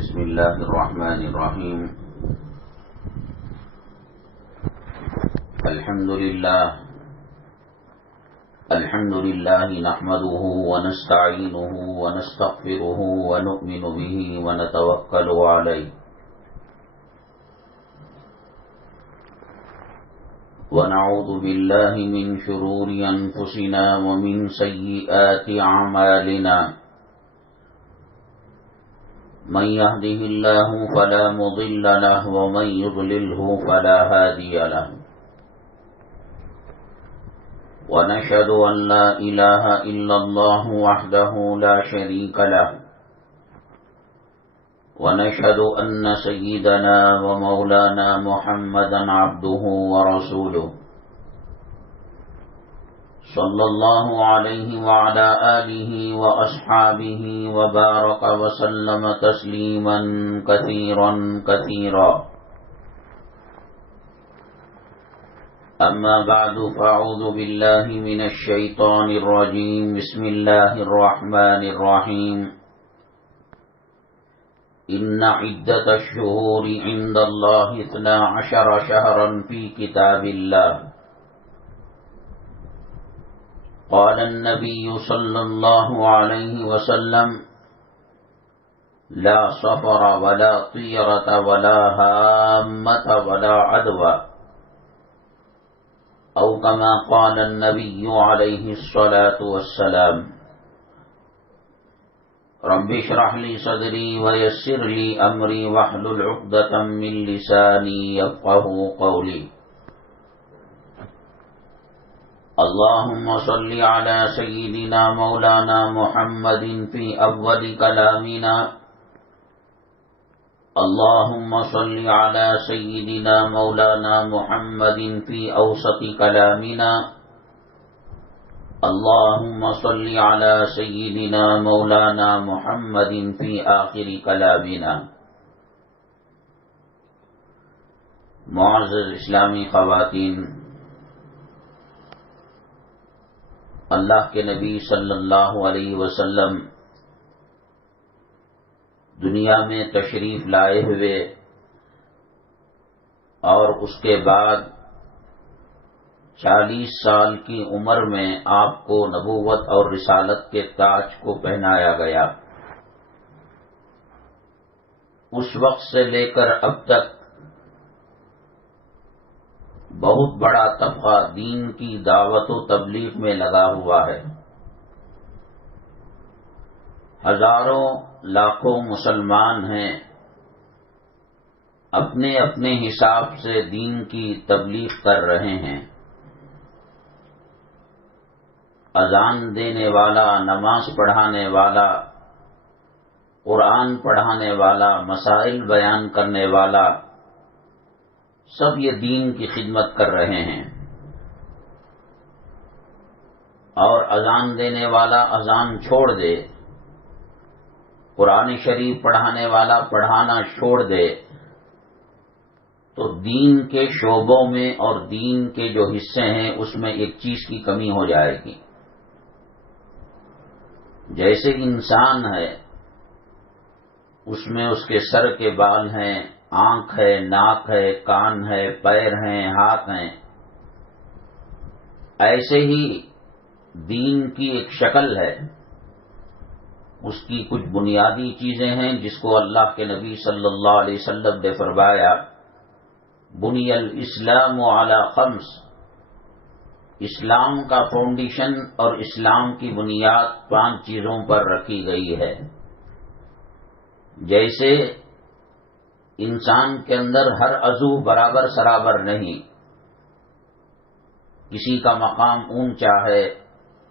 بسم الله الرحمن الرحيم. الحمد لله نحمده ونستعينه ونستغفره ونؤمن به ونتوكل عليه ونعوذ بالله من شرور أنفسنا ومن سيئات أعمالنا. من يهده الله فلا مضل له ومن يضلله فلا هادي له. ونشهد أن لا إله إلا الله وحده لا شريك له. ونشهد أن سيدنا ومولانا محمدا عبده ورسوله صلى الله عليه وعلى آله وأصحابه وبارك وسلم تسليما كثيرا كثيرا. أما بعد فأعوذ بالله من الشيطان الرجيم. بسم الله الرحمن الرحيم. إن عدة الشهور عند الله 12 شهرا في كتاب الله. قال النبي صلى الله عليه وسلم: لا صفر ولا طيرة ولا هامة ولا عدوى، أو كما قال النبي عليه الصلاة والسلام. رب اشرح لي صدري ويسر لي أمري واحلل عقدة من لساني يفقهوا قولي. اللهم صل على سيدنا مولانا محمد في أول كلامنا. اللهم صل على سيدنا مولانا محمد في أوسط كلامنا. اللهم صل على سيدنا مولانا محمد في آخر كلامنا. معزز اسلامی خواتین، اللہ کے نبی صلی اللہ علیہ وسلم دنیا میں تشریف لائے ہوئے اور اس کے بعد 40 سال کی عمر میں آپ کو نبوت اور رسالت کے تاج کو پہنایا گیا. اس وقت سے لے کر اب تک بہت بڑا طبقہ دین کی دعوت و تبلیغ میں لگا ہوا ہے. ہزاروں لاکھوں مسلمان ہیں، اپنے اپنے حساب سے دین کی تبلیغ کر رہے ہیں. اذان دینے والا، نماز پڑھانے والا، قرآن پڑھانے والا، مسائل بیان کرنے والا، سب یہ دین کی خدمت کر رہے ہیں. اور اذان دینے والا اذان چھوڑ دے، قرآن شریف پڑھانے والا پڑھانا چھوڑ دے تو دین کے شعبوں میں اور دین کے جو حصے ہیں اس میں ایک چیز کی کمی ہو جائے گی. جیسے انسان ہے، اس میں اس کے سر کے بال ہیں، آنکھ ہے، ناک ہے، کان ہے، پیر ہیں، ہاتھ ہیں، ایسے ہی دین کی ایک شکل ہے. اس کی کچھ بنیادی چیزیں ہیں جس کو اللہ کے نبی صلی اللہ علیہ وسلم نے فرمایا: بنی الاسلام علی 5. اسلام کا فاؤنڈیشن اور اسلام کی بنیاد 5 چیزوں پر رکھی گئی ہے. جیسے انسان کے اندر ہر عضو برابر سرابر نہیں، کسی کا مقام اونچا ہے،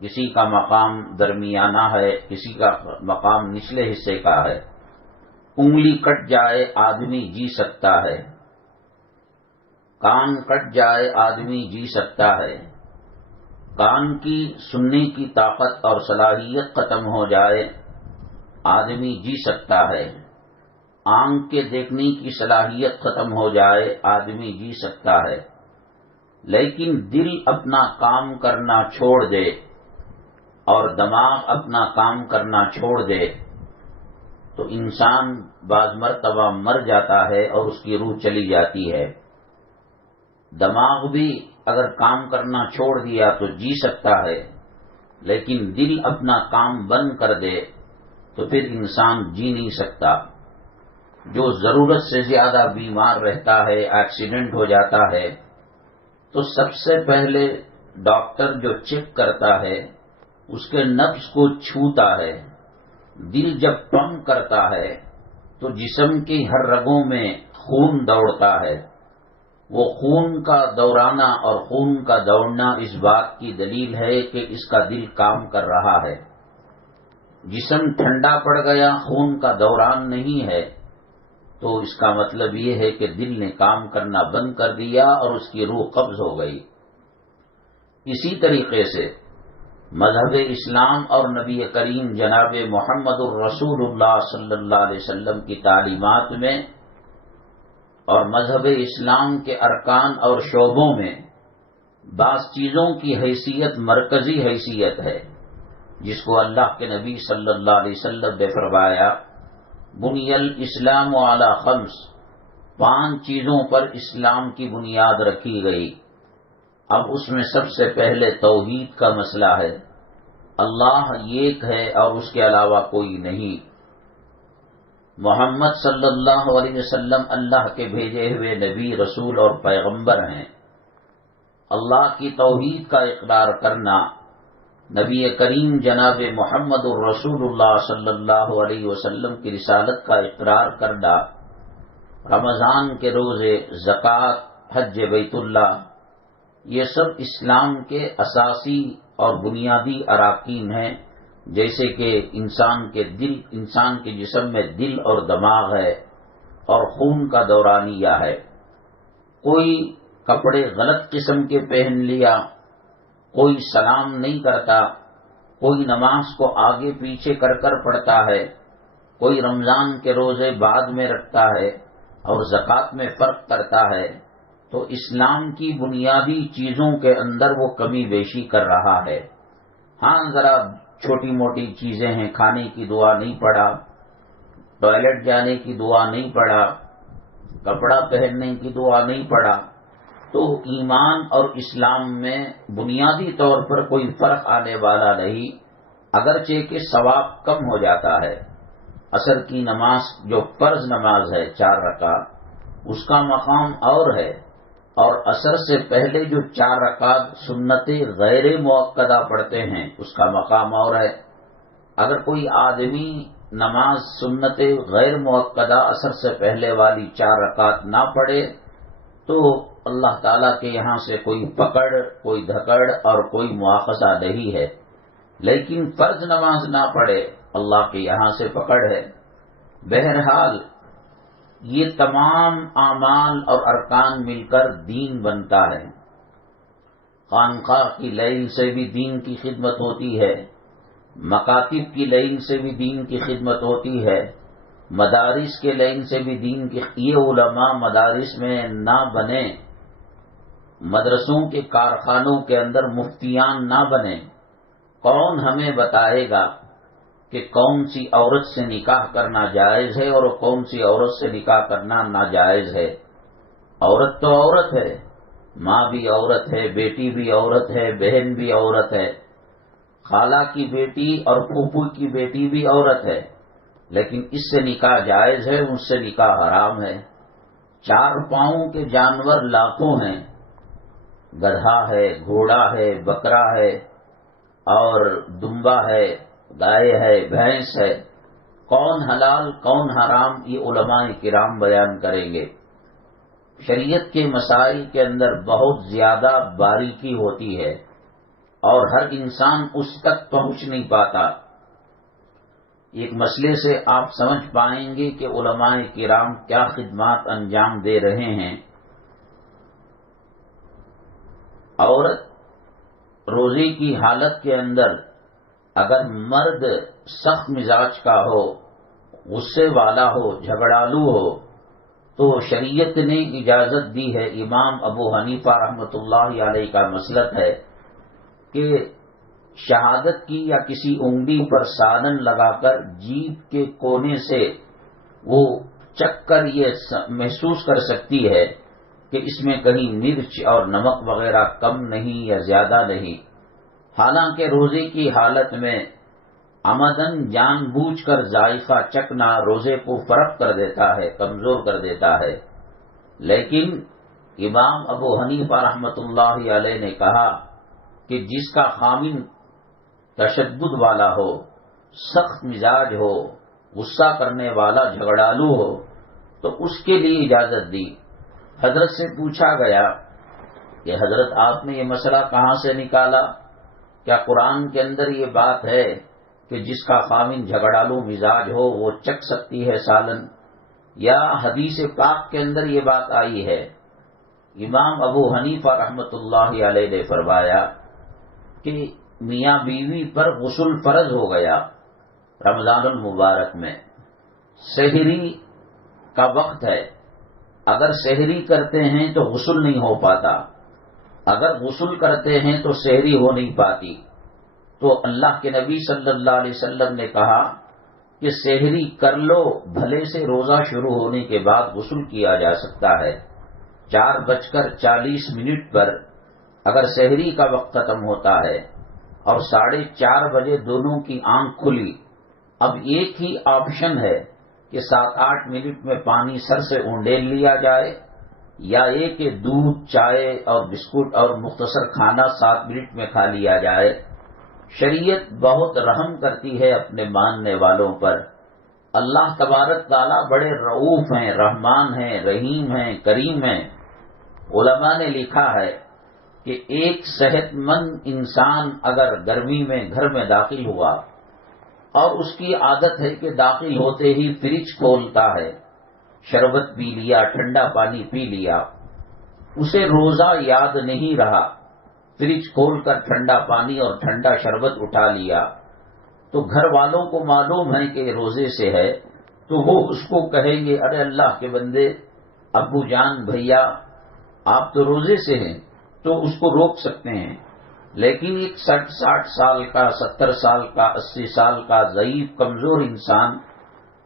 کسی کا مقام درمیانہ ہے، کسی کا مقام نچلے حصے کا ہے. انگلی کٹ جائے آدمی جی سکتا ہے، کان کٹ جائے آدمی جی سکتا ہے، کان کی سننے کی طاقت اور صلاحیت ختم ہو جائے آدمی جی سکتا ہے، آنکھ کے دیکھنے کی صلاحیت ختم ہو جائے آدمی جی سکتا ہے. لیکن دل اپنا کام کرنا چھوڑ دے اور دماغ اپنا کام کرنا چھوڑ دے تو انسان بعض مرتبہ مر جاتا ہے اور اس کی روح چلی جاتی ہے۔ دماغ بھی اگر کام کرنا چھوڑ دیا تو جی سکتا ہے، لیکن دل اپنا کام بند کر دے تو پھر انسان جی نہیں سکتا۔ جو ضرورت سے زیادہ بیمار رہتا ہے، ایکسیڈنٹ ہو جاتا ہے، تو سب سے پہلے ڈاکٹر جو چیک کرتا ہے اس کے نبض کو چھوتا ہے۔ دل جب پمپ کرتا ہے تو جسم کی ہر رگوں میں خون دوڑتا ہے۔ وہ خون کا دورانہ اور خون کا دوڑنا اس بات کی دلیل ہے کہ اس کا دل کام کر رہا ہے۔ جسم ٹھنڈا پڑ گیا، خون کا دوران نہیں ہے، تو اس کا مطلب یہ ہے کہ دل نے کام کرنا بند کر دیا اور اس کی روح قبض ہو گئی۔ اسی طریقے سے مذہب اسلام اور نبی کریم جناب محمد الرسول اللہ صلی اللہ علیہ وسلم کی تعلیمات میں اور مذہب اسلام کے ارکان اور شعبوں میں بعض چیزوں کی حیثیت مرکزی حیثیت ہے، جس کو اللہ کے نبی صلی اللہ علیہ وسلم نے فرمایا بنی الاسلام علی خمس، 5 چیزوں پر اسلام کی بنیاد رکھی گئی۔ اب اس میں سب سے پہلے توحید کا مسئلہ ہے، اللہ ایک ہے اور اس کے علاوہ کوئی نہیں۔ محمد صلی اللہ علیہ وسلم اللہ کے بھیجے ہوئے نبی، رسول اور پیغمبر ہیں۔ اللہ کی توحید کا اقرار کرنا، نبی کریم جناب محمد الرسول اللہ صلی اللہ علیہ وسلم کی رسالت کا اقرار کرنا، رمضان کے روزے، زکوٰۃ، حج بیت اللہ، یہ سب اسلام کے اساسی اور بنیادی اراکین ہیں، جیسے کہ انسان کے جسم میں دل اور دماغ ہے اور خون کا دورانیہ ہے۔ کوئی کپڑے غلط قسم کے پہن لیا، کوئی سلام نہیں کرتا، کوئی نماز کو آگے پیچھے کر پڑھتا ہے، کوئی رمضان کے روزے بعد میں رکھتا ہے اور زکوٰۃ میں فرق کرتا ہے، تو اسلام کی بنیادی چیزوں کے اندر وہ کمی بیشی کر رہا ہے۔ ہاں، ذرا چھوٹی موٹی چیزیں ہیں، کھانے کی دعا نہیں پڑھا، ٹوائلٹ جانے کی دعا نہیں پڑھا، کپڑا پہننے کی دعا نہیں پڑھا، تو ایمان اور اسلام میں بنیادی طور پر کوئی فرق آنے والا نہیں، اگرچہ کہ ثواب کم ہو جاتا ہے۔ عصر کی نماز جو فرض نماز ہے 4 رکعت، اس کا مقام اور ہے، اور عصر سے پہلے جو 4 رکعت سنت غیر مؤکدہ پڑھتے ہیں اس کا مقام اور ہے۔ اگر کوئی آدمی نماز سنت غیر مؤکدہ عصر سے پہلے والی 4 رکعت نہ پڑھے تو اللہ تعالیٰ کے یہاں سے کوئی پکڑ، کوئی دھکڑ اور کوئی مواخذہ نہیں ہے، لیکن فرض نماز نہ پڑھے اللہ کے یہاں سے پکڑ ہے۔ بہرحال یہ تمام اعمال اور ارکان مل کر دین بنتا ہے۔ خانقاہ کی لائن سے بھی دین کی خدمت ہوتی ہے، مکاتب کی لائن سے بھی دین کی خدمت ہوتی ہے، مدارس کے لائن سے بھی دین کی۔ یہ علماء مدارس میں نہ بنے، مدرسوں کے کارخانوں کے اندر مفتیان نہ بنے، کون ہمیں بتائے گا کہ کون سی عورت سے نکاح کرنا جائز ہے اور کون سی عورت سے نکاح کرنا ناجائز ہے؟ عورت تو عورت ہے، ماں بھی عورت ہے، بیٹی بھی عورت ہے، بہن بھی عورت ہے، خالہ کی بیٹی اور پھوپھو کی بیٹی بھی عورت ہے، لیکن اس سے نکاح جائز ہے، اس سے نکاح حرام ہے۔ 4 پاؤں کے جانور لاکھوں ہیں، گدھا ہے، گھوڑا ہے، بکرا ہے اور دمبا ہے، گائے ہے، بھینس ہے، کون حلال کون حرام یہ علماء کرام بیان کریں گے۔ شریعت کے مسائل کے اندر بہت زیادہ باریکی ہوتی ہے اور ہر انسان اس تک پہنچ نہیں پاتا۔ ایک مسئلے سے آپ سمجھ پائیں گے کہ علماء کرام کیا خدمات انجام دے رہے ہیں۔ عورت روزے کی حالت کے اندر اگر مرد سخت مزاج کا ہو، غصے والا ہو، جھگڑالو ہو، تو شریعت نے اجازت دی ہے۔ امام ابو حنیفہ رحمۃ اللہ علیہ کا مسلک ہے کہ شہادت کی یا کسی انگلی پر سالن لگا کر جیب کے کونے سے وہ چکھ کر یہ محسوس کر سکتی ہے کہ اس میں کہیں مرچ اور نمک وغیرہ کم نہیں یا زیادہ نہیں، حالانکہ روزے کی حالت میں عمدن جان بوجھ کر ذائقہ چکھنا روزے کو فرق کر دیتا ہے، کمزور کر دیتا ہے۔ لیکن امام ابو حنیفہ رحمۃ اللہ علیہ نے کہا کہ جس کا خامن تشدد والا ہو، سخت مزاج ہو، غصہ کرنے والا جھگڑالو ہو، تو اس کے لیے اجازت دی۔ حضرت سے پوچھا گیا کہ حضرت آپ نے یہ مسئلہ کہاں سے نکالا؟ کیا قرآن کے اندر یہ بات ہے کہ جس کا خامن جھگڑالو مزاج ہو وہ چکھ سکتی ہے سالن، یا حدیث پاک کے اندر یہ بات آئی ہے؟ امام ابو حنیفہ رحمۃ اللہ علیہ نے فرمایا کہ میاں بیوی پر غسل فرض ہو گیا رمضان المبارک میں، سحری کا وقت ہے، اگر سحری کرتے ہیں تو غسل نہیں ہو پاتا، اگر غسل کرتے ہیں تو سحری ہو نہیں پاتی، تو اللہ کے نبی صلی اللہ علیہ وسلم نے کہا کہ سحری کر لو، بھلے سے روزہ شروع ہونے کے بعد غسل کیا جا سکتا ہے۔ 4:40 پر اگر سحری کا وقت ختم ہوتا ہے اور 4:30 بجے دونوں کی آنکھ کھلی، اب ایک ہی آپشن ہے کہ 7-8 منٹ میں پانی سر سے اونڈیل لیا جائے، یا یہ کہ دودھ، چائے اور بسکٹ اور مختصر کھانا 7 منٹ میں کھا لیا جائے۔ شریعت بہت رحم کرتی ہے اپنے ماننے والوں پر۔ اللہ تبارک تعالیٰ بڑے رؤوف ہیں، رحمان ہیں، رحیم ہیں، کریم ہیں۔ علماء نے لکھا ہے کہ ایک صحت مند انسان اگر گرمی میں گھر میں داخل ہوا اور اس کی عادت ہے کہ داخل ہوتے ہی فریج کھولتا ہے، شربت پی لیا، ٹھنڈا پانی پی لیا، اسے روزہ یاد نہیں رہا، فریج کھول کر ٹھنڈا پانی اور ٹھنڈا شربت اٹھا لیا، تو گھر والوں کو معلوم ہے کہ روزے سے ہے، تو وہ اس کو کہیں گے ارے اللہ کے بندے، ابو جان، بھیا آپ تو روزے سے ہیں، تو اس کو روک سکتے ہیں۔ لیکن ایک 60 سال کا، 70 سال کا، 80 سال کا ضعیف کمزور انسان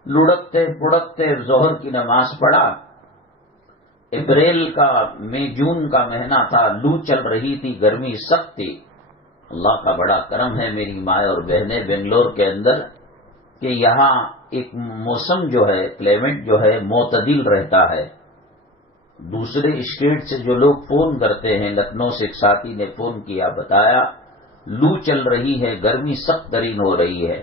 لڑکتے پڑکتے ظہر کی نماز پڑھا، اپریل کا جون کا مہینہ تھا، لو چل رہی تھی، گرمی سخت تھی۔ اللہ کا بڑا کرم ہے میری مائیں اور بہنیں بنگلور کے اندر کہ یہاں ایک موسم جو ہے، کلائمیٹ جو ہے معتدل رہتا ہے۔ دوسرے اسٹیٹ سے جو لوگ فون کرتے ہیں، لکھنؤ سے ایک ساتھی نے فون کیا، بتایا لو چل رہی ہے، گرمی سخت ترین ہو رہی ہے۔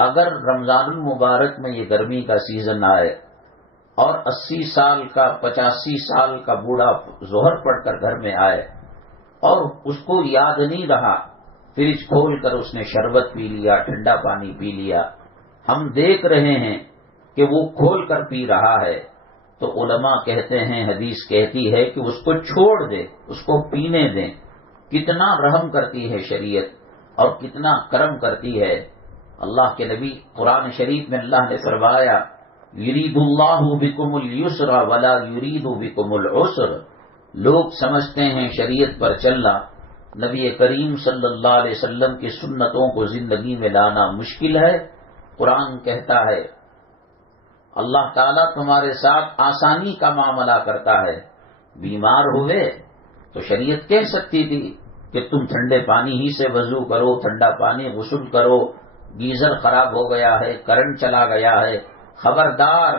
اگر رمضان المبارک میں یہ گرمی کا سیزن آئے اور 80 سال کا، 85 سال کا بوڑھا ظہر پڑھ کر گھر میں آئے اور اس کو یاد نہیں رہا، فریج کھول کر اس نے شربت پی لیا، ٹھنڈا پانی پی لیا، ہم دیکھ رہے ہیں کہ وہ کھول کر پی رہا ہے، تو علماء کہتے ہیں، حدیث کہتی ہے کہ اس کو چھوڑ دے، اس کو پینے دیں۔ کتنا رحم کرتی ہے شریعت اور کتنا کرم کرتی ہے۔ اللہ کے نبی قرآن شریف میں اللہ نے فرمایا یرید اللہ بکم اليسر ولا یرید بکم العسر۔ لوگ سمجھتے ہیں شریعت پر چلنا، نبی کریم صلی اللہ علیہ وسلم کی سنتوں کو زندگی میں لانا مشکل ہے۔ قرآن کہتا ہے اللہ تعالیٰ تمہارے ساتھ آسانی کا معاملہ کرتا ہے۔ بیمار ہوئے تو شریعت کہہ سکتی تھی کہ تم ٹھنڈے پانی ہی سے وضو کرو، ٹھنڈا پانی غسل کرو، گیزر خراب ہو گیا ہے، کرنٹ چلا گیا ہے، خبردار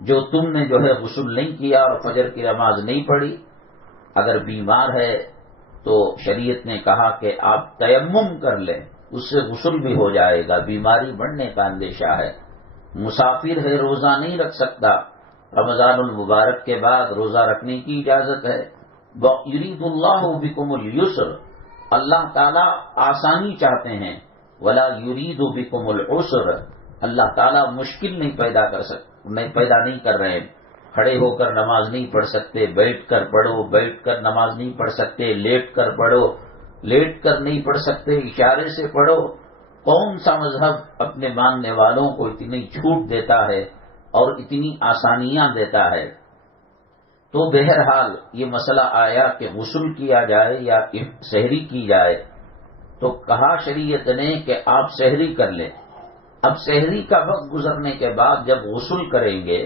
جو تم نے جو ہے غسل نہیں کیا اور فجر کی نماز نہیں پڑھی۔ اگر بیمار ہے تو شریعت نے کہا کہ آپ تیمم کر لیں، اس سے غسل بھی ہو جائے گا، بیماری بڑھنے کا اندیشہ ہے۔ مسافر ہے، روزہ نہیں رکھ سکتا، رمضان المبارک کے بعد روزہ رکھنے کی اجازت ہے۔ یرید اللہ بکم اليسر، اللہ تعالیٰ آسانی چاہتے ہیں، ولا یرید بکم العسر، اللہ تعالیٰ مشکل نہیں پیدا نہیں کر رہے ہیں۔ کھڑے ہو کر نماز نہیں پڑھ سکتے، بیٹھ کر پڑھو، بیٹھ کر نماز نہیں پڑھ سکتے، لیٹ کر پڑھو، لیٹ کر نہیں پڑھ سکتے، اشارے سے پڑھو۔ کون سا مذہب اپنے ماننے والوں کو اتنی چھوٹ دیتا ہے اور اتنی آسانیاں دیتا ہے؟ تو بہرحال یہ مسئلہ آیا کہ غسل کیا جائے یا سحری کی جائے، تو کہا شریعت نے کہ آپ سحری کر لیں۔ اب سحری کا وقت گزرنے کے بعد جب غسل کریں گے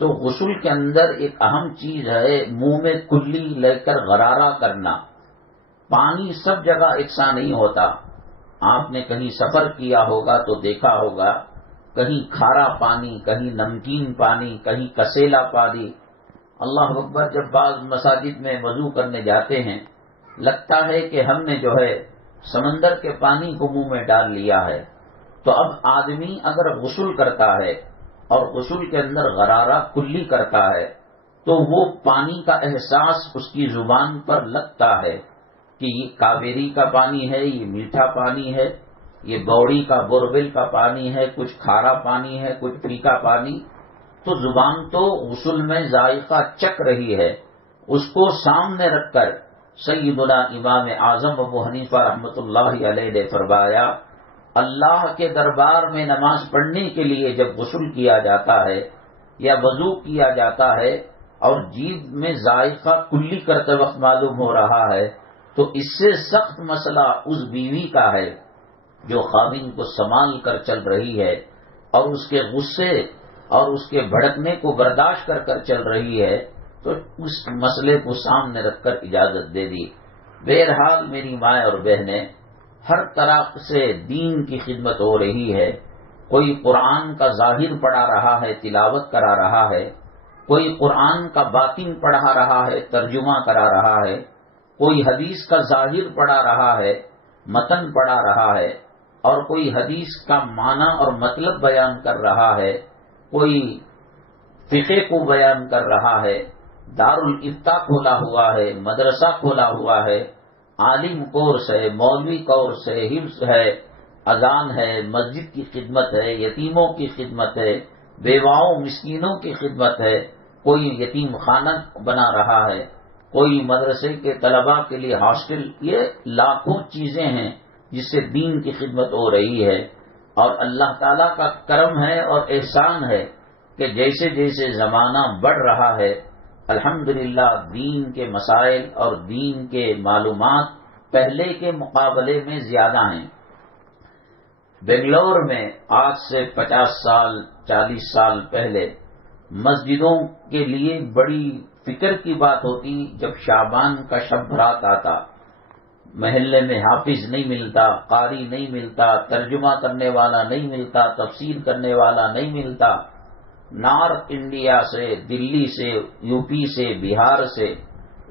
تو غسل کے اندر ایک اہم چیز ہے منہ میں کلی لے کر غرارہ کرنا۔ پانی سب جگہ یکساں نہیں ہوتا۔ آپ نے کہیں سفر کیا ہوگا تو دیکھا ہوگا کہیں کھارا پانی، کہیں نمکین پانی، کہیں کسیلا پانی۔ اللہ اکبر، جب بعض مساجد میں وضو کرنے جاتے ہیں لگتا ہے کہ ہم نے جو ہے سمندر کے پانی کو منہ میں ڈال لیا ہے۔ تو اب آدمی اگر غسل کرتا ہے اور غسل کے اندر غرارہ کلی کرتا ہے تو وہ پانی کا احساس اس کی زبان پر لگتا ہے کہ یہ کاویری کا پانی ہے، یہ میٹھا پانی ہے، یہ بوڑی کا بوربل کا پانی ہے، کچھ کھارا پانی ہے، کچھ پھیکا پانی۔ تو زبان تو غسل میں ذائقہ چکھ رہی ہے۔ اس کو سامنے رکھ کر سیدنا امام اعظم ابو حنیفہ رحمۃ اللہ علیہ نے فرمایا، اللہ کے دربار میں نماز پڑھنے کے لیے جب غسل کیا جاتا ہے یا وضو کیا جاتا ہے اور جیب میں ذائقہ کلی کرتے وقت معلوم ہو رہا ہے تو اس سے سخت مسئلہ اس بیوی کا ہے جو خاوند کو سنبھال کر چل رہی ہے اور اس کے غصے اور اس کے بھڑکنے کو برداشت کر کر چل رہی ہے، تو اس مسئلے کو سامنے رکھ کر اجازت دے دی۔ بہرحال میری مائیں اور بہنیں، ہر طرح سے دین کی خدمت ہو رہی ہے۔ کوئی قرآن کا ظاہر پڑھا رہا ہے، تلاوت کرا رہا ہے، کوئی قرآن کا باطن پڑھا رہا ہے، ترجمہ کرا رہا ہے، کوئی حدیث کا ظاہر پڑھا رہا ہے، متن پڑھا رہا ہے، اور کوئی حدیث کا معنی اور مطلب بیان کر رہا ہے، کوئی فقہ کو بیان کر رہا ہے، دارالافتاء کھولا ہوا ہے، مدرسہ کھولا ہوا ہے، عالم کورس ہے، مولوی کورس ہے، حفظ ہے، اذان ہے، مسجد کی خدمت ہے، یتیموں کی خدمت ہے، بیواؤں مسکینوں کی خدمت ہے، کوئی یتیم خانہ بنا رہا ہے، کوئی مدرسے کے طلباء کے لیے ہاسٹل، یہ لاکھوں چیزیں ہیں جس سے دین کی خدمت ہو رہی ہے۔ اور اللہ تعالیٰ کا کرم ہے اور احسان ہے کہ جیسے جیسے زمانہ بڑھ رہا ہے الحمدللہ دین کے مسائل اور دین کے معلومات پہلے کے مقابلے میں زیادہ ہیں۔ بنگلور میں آج سے 50 سال 40 سال پہلے مسجدوں کے لیے بڑی فکر کی بات ہوتی جب شعبان کا شب برات آتا، محلے میں حافظ نہیں ملتا، قاری نہیں ملتا، ترجمہ کرنے والا نہیں ملتا، تفسیر کرنے والا نہیں ملتا۔ نارتھ انڈیا سے، دلی سے، یو پی سے، بہار سے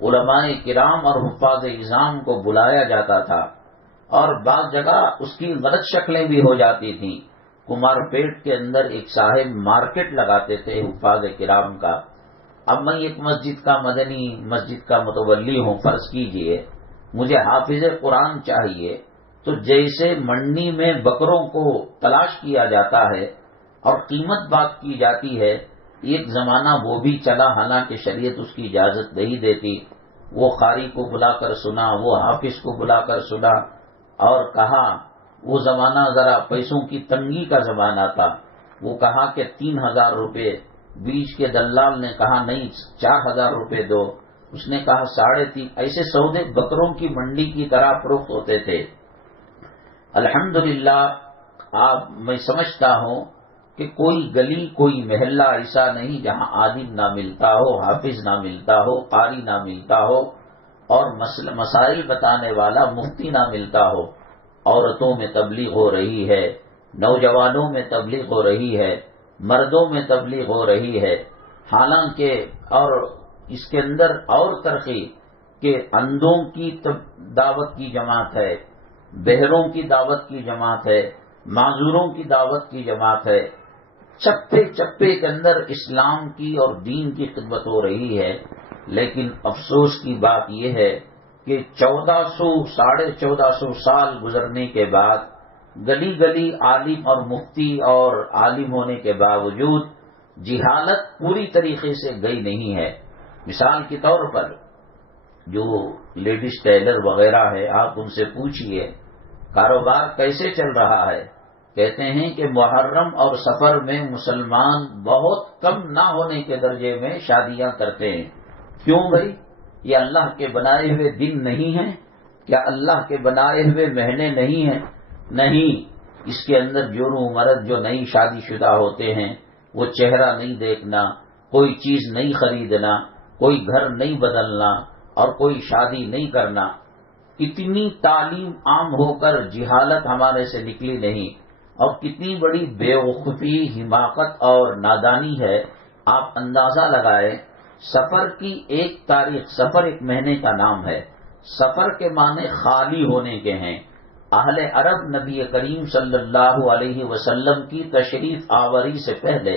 علماء کرام اور حفاظ اعظام کو بلایا جاتا تھا، اور بعض جگہ اس کی غلط شکلیں بھی ہو جاتی تھیں۔ کمار پیٹ کے اندر ایک صاحب مارکیٹ لگاتے تھے حفاظ کرام کا۔ اب میں ایک مسجد کا مدنی مسجد کا متولی ہوں، فرض کیجئے مجھے حافظ قرآن چاہیے، تو جیسے منڈی میں بکروں کو تلاش کیا جاتا ہے اور قیمت بات کی جاتی ہے، ایک زمانہ وہ بھی چلا، حالانکہ شریعت اس کی اجازت نہیں دیتی۔ وہ قاری کو بلا کر سنا، وہ حافظ کو بلا کر سنا اور کہا، وہ زمانہ ذرا پیسوں کی تنگی کا زمانہ تھا، وہ کہا کہ 3000 روپے، بیچ کے دلال نے کہا نہیں 4000 روپے دو، اس نے کہا 3.5۔ ایسے سودے بکروں کی منڈی کی طرح فروخت ہوتے تھے۔ الحمدللہ میں سمجھتا ہوں کہ کوئی گلی کوئی محلہ ایسا نہیں جہاں عالم نہ ملتا ہو، حافظ نہ ملتا ہو، قاری نہ ملتا ہو، اور مسائل بتانے والا مفتی نہ ملتا ہو۔ عورتوں میں تبلیغ ہو رہی ہے، نوجوانوں میں تبلیغ ہو رہی ہے، مردوں میں تبلیغ ہو رہی ہے، حالانکہ اور اس کے اندر اور ترقی کہ اندھوں کی دعوت کی جماعت ہے، بہروں کی دعوت کی جماعت ہے، معذوروں کی دعوت کی جماعت ہے۔ چپے چپے کے اندر اسلام کی اور دین کی خدمت ہو رہی ہے، لیکن افسوس کی بات یہ ہے کہ 1400 سال گزرنے کے بعد گلی گلی عالم اور مفتی اور عالم ہونے کے باوجود جہالت پوری طریقے سے گئی نہیں ہے۔ مثال کے طور پر جو لیڈیز ٹیلر وغیرہ ہے، آپ ان سے پوچھئے کاروبار کیسے چل رہا ہے، کہتے ہیں کہ محرم اور سفر میں مسلمان بہت کم نہ ہونے کے درجے میں شادیاں کرتے ہیں۔ کیوں بھائی؟ یہ اللہ کے بنائے ہوئے دن نہیں ہیں کیا اللہ کے بنائے ہوئے مہینے نہیں ہیں؟ نہیں، اس کے اندر جرم و مرض جو نئی شادی شدہ ہوتے ہیں، وہ چہرہ نہیں دیکھنا، کوئی چیز نہیں خریدنا، کوئی گھر نہیں بدلنا اور کوئی شادی نہیں کرنا. کتنی تعلیم عام ہو کر جہالت ہمارے سے نکلی نہیں، اور کتنی بڑی بے وقوفی، حماقت اور نادانی ہے. آپ اندازہ لگائیں، سفر کی ایک تاریخ، سفر ایک مہینے کا نام ہے، سفر کے معنی خالی ہونے کے ہیں. اہل عرب نبی کریم صلی اللہ علیہ وسلم کی تشریف آوری سے پہلے،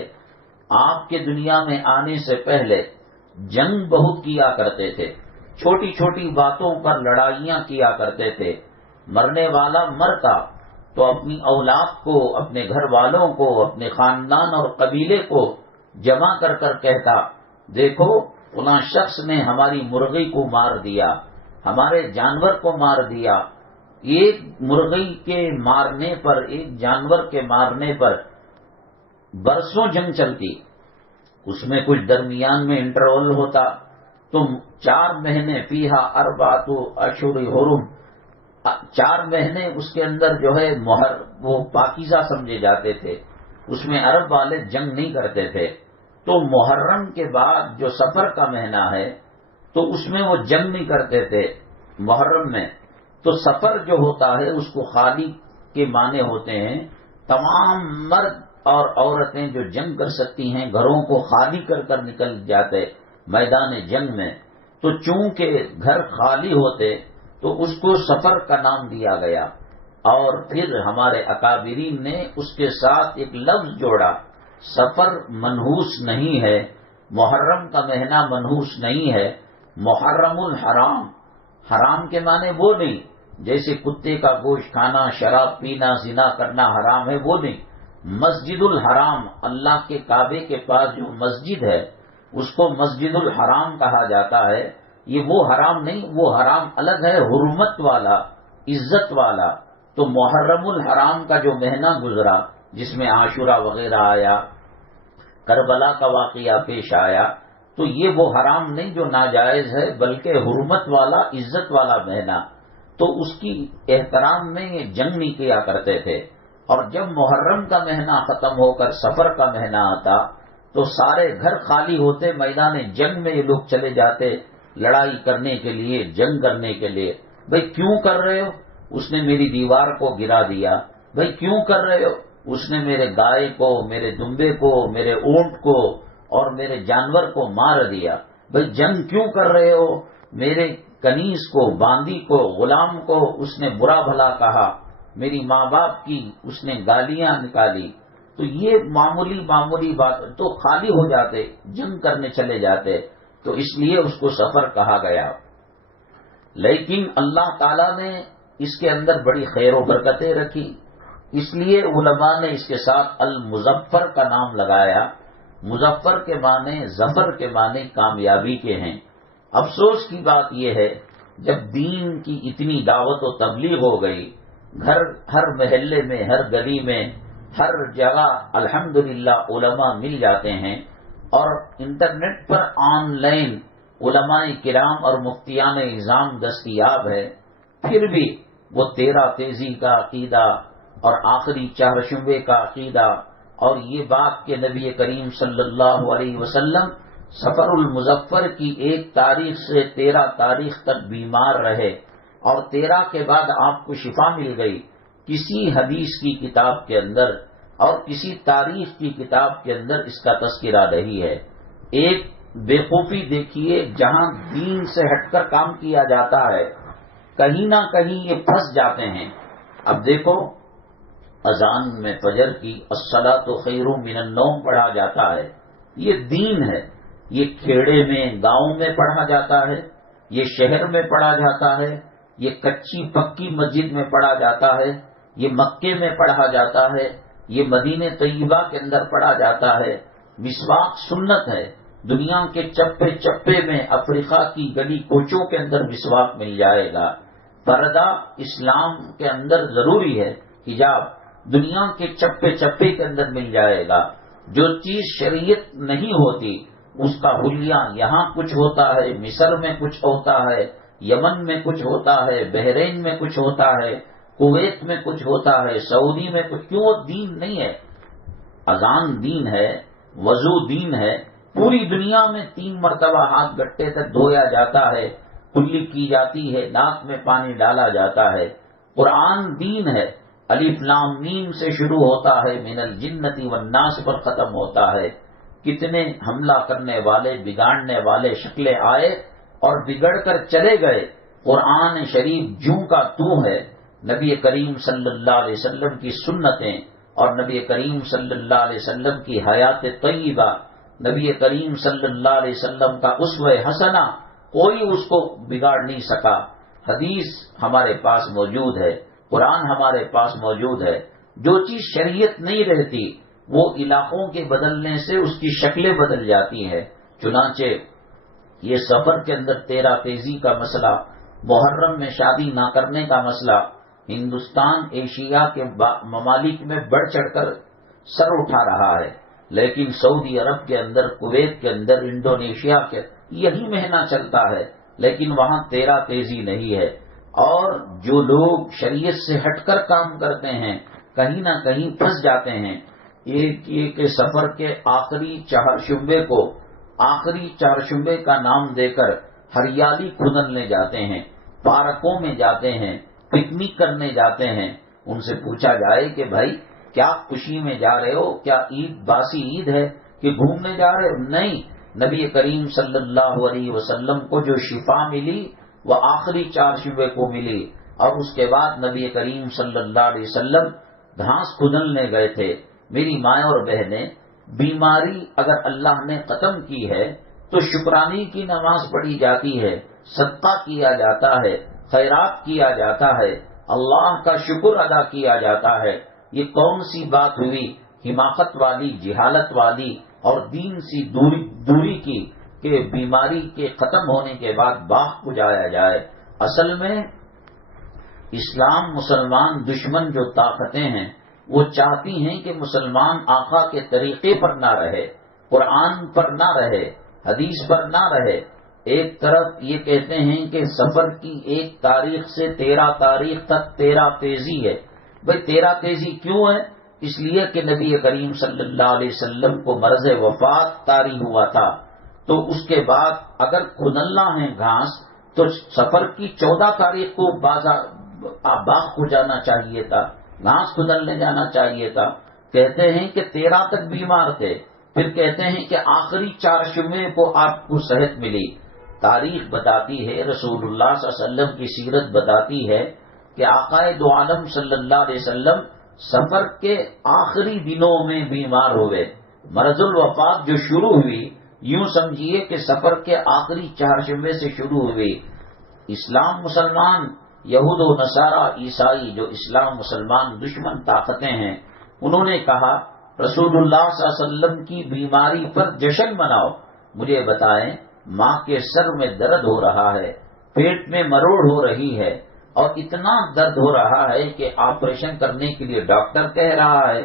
آپ کے دنیا میں آنے سے پہلے جنگ بہت کیا کرتے تھے، چھوٹی چھوٹی باتوں پر لڑائیاں کیا کرتے تھے. مرنے والا مرتا تو اپنی اولاد کو، اپنے گھر والوں کو، اپنے خاندان اور قبیلے کو جمع کر کر کہتا، دیکھو فلاں شخص نے ہماری مرغی کو مار دیا، ہمارے جانور کو مار دیا. ایک مرغی کے مارنے پر، ایک جانور کے مارنے پر برسوں جنگ چلتی. اس میں کچھ درمیان میں انٹرول ہوتا، تو 4 مہینے فیہا 4 اشہر حرم، 4 مہینے اس کے اندر جو ہے وہ پاکیزہ سمجھے جاتے تھے، اس میں عرب والے جنگ نہیں کرتے تھے. تو محرم کے بعد جو سفر کا مہینہ ہے تو اس میں وہ جنگ نہیں کرتے تھے. محرم میں تو سفر جو ہوتا ہے اس کو خالی کے معنی ہوتے ہیں، تمام مرد اور عورتیں جو جنگ کر سکتی ہیں گھروں کو خالی کر کر نکل جاتے میدان جنگ میں. تو چونکہ گھر خالی ہوتے تو اس کو سفر کا نام دیا گیا. اور پھر ہمارے اکابرین نے اس کے ساتھ ایک لفظ جوڑا، سفر منحوس نہیں ہے، محرم کا مہینہ منحوس نہیں ہے. محرم الحرام، حرام کے معنی وہ نہیں جیسے کتے کا گوشت کھانا، شراب پینا، زنا کرنا حرام ہے، وہ نہیں. مسجد الحرام، اللہ کے کعبے کے پاس جو مسجد ہے اس کو مسجد الحرام کہا جاتا ہے. یہ وہ حرام نہیں، وہ حرام الگ ہے، حرمت والا، عزت والا. تو محرم الحرام کا جو مہینہ گزرا جس میں عاشورہ وغیرہ آیا، کربلا کا واقعہ پیش آیا، تو یہ وہ حرام نہیں جو ناجائز ہے بلکہ حرمت والا، عزت والا مہینہ. تو اس کی احترام میں یہ جنگ نہیں کیا کرتے تھے. اور جب محرم کا مہینہ ختم ہو کر سفر کا مہینہ آتا تو سارے گھر خالی ہوتے، میدان جنگ میں یہ لوگ چلے جاتے لڑائی کرنے کے لیے، جنگ کرنے کے لیے. بھئی کیوں کر رہے ہو؟ اس نے میری دیوار کو گرا دیا. بھئی کیوں کر رہے ہو؟ اس نے میرے گائے کو، میرے دمبے کو، میرے اونٹ کو اور میرے جانور کو مار دیا. بھئی جنگ کیوں کر رہے ہو؟ میرے کنیز کو، باندی کو، غلام کو اس نے برا بھلا کہا، میری ماں باپ کی اس نے گالیاں نکالی. تو یہ معمولی بات تو خالی ہو جاتے، جنگ کرنے چلے جاتے. تو اس لیے اس کو سفر کہا گیا. لیکن اللہ تعالیٰ نے اس کے اندر بڑی خیر و برکتیں رکھی، اس لیے علماء نے اس کے ساتھ المظفر کا نام لگایا. مظفر کے معنی، ظفر کے معنی کامیابی کے ہیں. افسوس کی بات یہ ہے جب دین کی اتنی دعوت و تبلیغ ہو گئی، ہر محلے میں، ہر گلی میں، ہر جگہ الحمدللہ علماء مل جاتے ہیں، اور انٹرنیٹ پر آن لائن علماء کرام اور مفتیان اعظام دستیاب ہے، پھر بھی وہ 13 تیزی کا عقیدہ اور آخری چہارشنبے کا عقیدہ، اور یہ بات کہ نبی کریم صلی اللہ علیہ وسلم سفر المظفر کی 1 تاریخ سے 13 تاریخ تک بیمار رہے اور 13 کے بعد آپ کو شفا مل گئی، کسی حدیث کی کتاب کے اندر اور کسی تاریخ کی کتاب کے اندر اس کا تذکرہ نہیں ہے. ایک بیوقوفی دیکھیے، جہاں دین سے ہٹ کر کام کیا جاتا ہے کہیں نہ کہیں یہ پھنس جاتے ہیں. اب دیکھو اذان میں فجر کی الصلاۃ خیر من النوم پڑھا جاتا ہے، یہ دین ہے. یہ کھیڑے میں، گاؤں میں پڑھا جاتا ہے، یہ شہر میں پڑھا جاتا ہے، یہ کچی پکی مسجد میں پڑھا جاتا ہے، یہ مکے میں پڑھا جاتا ہے، یہ مدینہ طیبہ کے اندر پڑھا جاتا ہے. مسواک سنت ہے، دنیا کے چپے چپے میں، افریقہ کی گلی کوچوں کے اندر مسواک مل جائے گا. پردہ اسلام کے اندر ضروری ہے، حجاب دنیا کے چپے چپے کے اندر مل جائے گا. جو چیز شریعت نہیں ہوتی اس کا حلیہ یہاں کچھ ہوتا ہے، مصر میں کچھ ہوتا ہے، یمن میں کچھ ہوتا ہے، بحرین میں کچھ ہوتا ہے، کویت میں کچھ ہوتا ہے، سعودی میں کچھ، کیوں وہ دین نہیں ہے؟ اذان دین ہے، وضو دین ہے، پوری دنیا میں 3 مرتبہ ہاتھ گٹے تک دھویا جاتا ہے، کلی کی جاتی ہے، ناک میں پانی ڈالا جاتا ہے۔ قرآن دین ہے، الف لام میم سے شروع ہوتا ہے، من الجنۃ والناس پر ختم ہوتا ہے۔ کتنے حملہ کرنے والے، بگاڑنے والے شکلیں آئے اور بگڑ کر چلے گئے۔ قرآن شریف جوں کا توں ہے، نبی کریم صلی اللہ علیہ وسلم کی سنتیں اور نبی کریم صلی اللہ علیہ وسلم کی حیات طیبہ، نبی کریم صلی اللہ علیہ وسلم کا اسوہ حسنہ، کوئی اس کو بگاڑ نہیں سکا۔ حدیث ہمارے پاس موجود ہے، قرآن ہمارے پاس موجود ہے۔ جو چیز شریعت نہیں رہتی وہ علاقوں کے بدلنے سے اس کی شکلیں بدل جاتی ہیں۔ چنانچہ یہ سفر کے اندر تیرا تیزی کا مسئلہ، محرم میں شادی نہ کرنے کا مسئلہ، ہندوستان ایشیا کے ممالک میں بڑھ چڑھ کر سر اٹھا رہا ہے، لیکن سعودی عرب کے اندر، کویت کے اندر، انڈونیشیا کے یہی مہینہ چلتا ہے، لیکن وہاں تیرا تیزی نہیں ہے۔ اور جو لوگ شریعت سے ہٹ کر کام کرتے ہیں کہیں نہ کہیں پھنس جاتے ہیں۔ ایک کہ سفر کے آخری چہارشنبے کو، آخری چہارشنبے کا نام دے کر ہریالی کھودنے جاتے ہیں، پارکوں میں جاتے ہیں، پکنک کرنے جاتے ہیں۔ ان سے پوچھا جائے کہ بھائی کیا خوشی میں جا رہے ہو؟ کیا عید باسی عید ہے کہ گھومنے جا رہے ہو؟ نہیں، نبی کریم صلی اللہ علیہ وسلم کو جو شفا ملی وہ آخری چہارشنبے کو ملی، اور اس کے بعد نبی کریم صلی اللہ علیہ وسلم گھاس کھودنے گئے تھے۔ میری مائیں اور بہنیں، بیماری اگر اللہ نے ختم کی ہے تو شکرانے کی نماز پڑھی جاتی ہے، صدقہ کیا جاتا ہے، خیرات کیا جاتا ہے، اللہ کا شکر ادا کیا جاتا ہے۔ یہ کون سی بات ہوئی حماقت والی، جہالت والی اور دین سی دوری کی کہ بیماری کے ختم ہونے کے بعد باغ کو جایا جائے؟ اصل میں اسلام مسلمان دشمن جو طاقتیں ہیں وہ چاہتی ہیں کہ مسلمان آقا کے طریقے پر نہ رہے، قرآن پر نہ رہے، حدیث پر نہ رہے۔ ایک طرف یہ کہتے ہیں کہ سفر کی 1 تاریخ سے 13 تاریخ تک تیرا تیزی ہے۔ بھئی تیرا تیزی کیوں ہے؟ اس لیے کہ نبی کریم صلی اللہ علیہ وسلم کو مرض وفات طاری ہوا تھا، تو اس کے بعد اگر کھودنا ہے گھاس تو سفر کی 14 تاریخ کو باغ کو جانا چاہیے تھا، گھاس کھودنے جانا چاہیے تھا۔ کہتے ہیں کہ 13 تک بیمار تھے، پھر کہتے ہیں کہ آخری چہارشنبے کو آپ کو صحت ملی۔ تاریخ بتاتی ہے، رسول اللہ صلی اللہ علیہ وسلم کی سیرت بتاتی ہے کہ آقا دو عالم صلی اللہ علیہ وسلم سفر کے آخری دنوں میں بیمار ہوئے۔ مرض الوفات جو شروع ہوئی، یوں سمجھیے کہ سفر کے آخری چہارشنبے سے شروع ہوئی۔ اسلام مسلمان، یہود و نصارہ، عیسائی، جو اسلام مسلمان دشمن طاقتیں ہیں، انہوں نے کہا رسول اللہ صلی اللہ علیہ وسلم کی بیماری پر جشن مناؤ۔ مجھے بتائیں، ماں کے سر میں درد ہو رہا ہے، پیٹ میں مروڑ ہو رہی ہے، اور اتنا درد ہو رہا ہے کہ آپریشن کرنے کے لیے ڈاکٹر کہہ رہا ہے،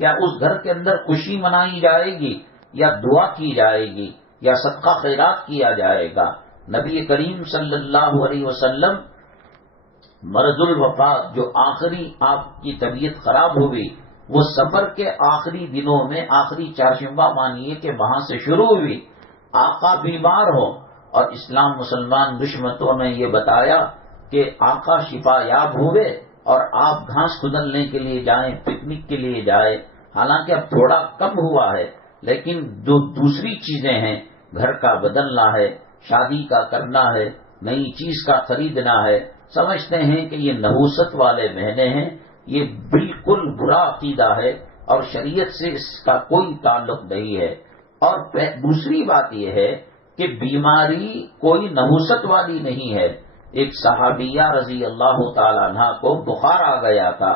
کیا اس گھر کے اندر خوشی منائی جائے گی یا دعا کی جائے گی یا صدقہ خیرات کیا جائے گا؟ نبی کریم صلی اللہ علیہ وسلم مرض الوفات، جو آخری آپ کی طبیعت خراب ہوئی، وہ سفر کے آخری دنوں میں، آخری چہارشنبہ مانیے کہ وہاں سے شروع ہوئی۔ آقا بیمار ہو اور اسلام مسلمان دشمنوں نے یہ بتایا کہ آقا شفا یاب ہوئے اور آپ گھاس کھودنے کے لیے جائیں، پکنک کے لیے جائیں۔ حالانکہ اب تھوڑا کم ہوا ہے، لیکن جو دوسری چیزیں ہیں، گھر کا بدلنا ہے، شادی کا کرنا ہے، نئی چیز کا خریدنا ہے، سمجھتے ہیں کہ یہ نحوست والے مہینے ہیں۔ یہ بالکل برا عقیدہ ہے اور شریعت سے اس کا کوئی تعلق نہیں ہے۔ اور دوسری بات یہ ہے کہ بیماری کوئی نحوست والی نہیں ہے۔ ایک صحابیہ رضی اللہ تعالی عنہ کو بخار آ گیا تھا،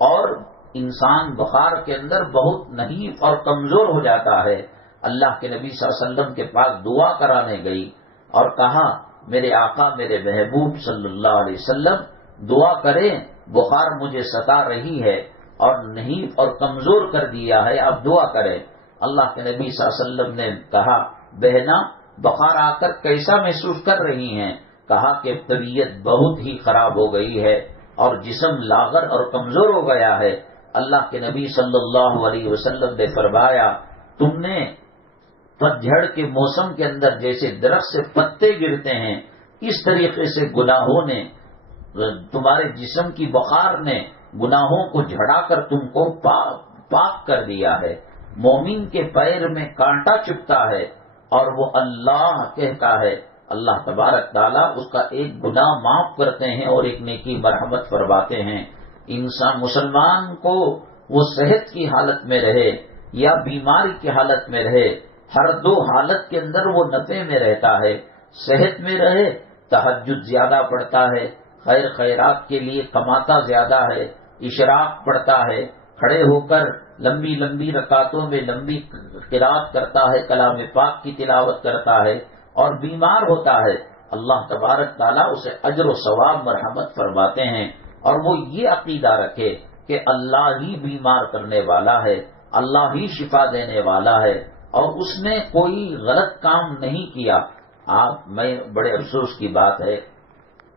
اور انسان بخار کے اندر بہت نحیف اور کمزور ہو جاتا ہے۔ اللہ کے نبی صلی اللہ علیہ وسلم کے پاس دعا کرانے گئی اور کہا میرے آقا، میرے محبوب صلی اللہ علیہ وسلم دعا کریں، بخار مجھے ستا رہی ہے اور نحیف اور کمزور کر دیا ہے، اب دعا کریں۔ اللہ کے نبی صلی اللہ علیہ وسلم نے کہا بہنا، بخار آ کر کیسا محسوس کر رہی ہیں؟ کہا کہ طبیعت بہت ہی خراب ہو گئی ہے اور جسم لاغر اور کمزور ہو گیا ہے۔ اللہ کے نبی صلی اللہ علیہ وسلم نے فرمایا تم نے پتجھڑ کے موسم کے اندر جیسے درخت سے پتے گرتے ہیں اس طریقے سے گناہوں نے تمہارے جسم کی بخار نے گناہوں کو جھڑا کر تم کو پاک کر دیا ہے۔ مومن کے پیر میں کانٹا چبھتا ہے اور وہ اللہ کہتا ہے، اللہ تبارک تعالیٰ اس کا ایک گناہ معاف کرتے ہیں اور ایک نیکی مرحمت فرماتے ہیں۔ انسان مسلمان کو وہ صحت کی حالت میں رہے یا بیماری کی حالت میں رہے، ہر دو حالت کے اندر وہ نفع میں رہتا ہے۔ صحت میں رہے تہجد زیادہ پڑتا ہے، خیر خیرات کے لیے کماتا زیادہ ہے، اشراق پڑھتا ہے، کھڑے ہو کر لمبی لمبی رکعتوں میں لمبی قرات کرتا ہے، کلام پاک کی تلاوت کرتا ہے، اور بیمار ہوتا ہے اللہ تبارک تعالیٰ اسے اجر و ثواب مرحمت فرماتے ہیں۔ اور وہ یہ عقیدہ رکھے کہ اللہ ہی بیمار کرنے والا ہے، اللہ ہی شفا دینے والا ہے، اور اس نے کوئی غلط کام نہیں کیا۔ میں بڑے افسوس کی بات ہے،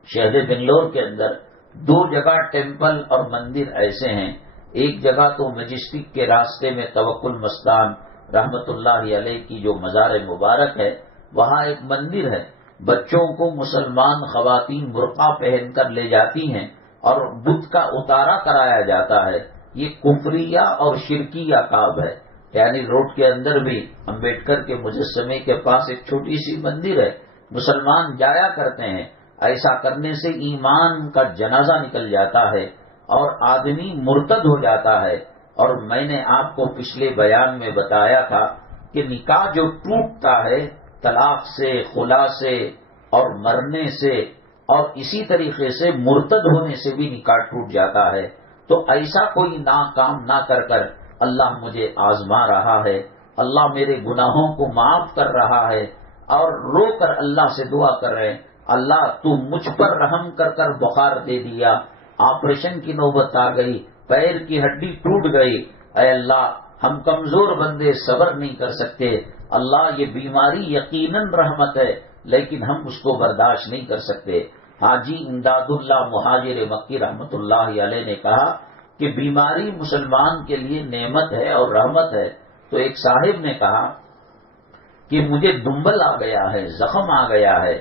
شہر بنگلور کے اندر دو جگہ ٹیمپل اور مندر ایسے ہیں۔ ایک جگہ تو مجسٹک کے راستے میں توکل مستان رحمت اللہ علیہ کی جو مزار مبارک ہے وہاں ایک مندر ہے، بچوں کو مسلمان خواتین برقع پہن کر لے جاتی ہیں اور بت کا اتارا کرایا جاتا ہے۔ یہ کفریہ اور شرکیہ کام ہے، یعنی روڈ کے اندر بھی امبیڈکر کے مجسمے کے پاس ایک چھوٹی سی مندر ہے، مسلمان جایا کرتے ہیں۔ ایسا کرنے سے ایمان کا جنازہ نکل جاتا ہے اور آدمی مرتد ہو جاتا ہے۔ اور میں نے آپ کو پچھلے بیان میں بتایا تھا کہ نکاح جو ٹوٹتا ہے طلاق سے، خلا سے اور مرنے سے اور اسی طریقے سے مرتد ہونے سے بھی نکاح ٹوٹ جاتا ہے۔ تو ایسا کوئی کام نہ کر کر اللہ مجھے آزما رہا ہے، اللہ میرے گناہوں کو معاف کر رہا ہے، اور رو کر اللہ سے دعا کر رہے ہیں اللہ تو مجھ پر رحم کر کر بخار دے دیا، آپریشن کی نوبت آ گئی، پیر کی ہڈی ٹوٹ گئی، اے اللہ ہم کمزور بندے صبر نہیں کر سکتے، اللہ یہ بیماری یقیناً رحمت ہے لیکن ہم اس کو برداشت نہیں کر سکتے۔ حاجی امداد اللہ مہاجر مکی رحمت اللہ علیہ نے کہا کہ بیماری مسلمان کے لیے نعمت ہے اور رحمت ہے۔ تو ایک صاحب نے کہا کہ مجھے دنبل آ گیا ہے، زخم آ گیا ہے،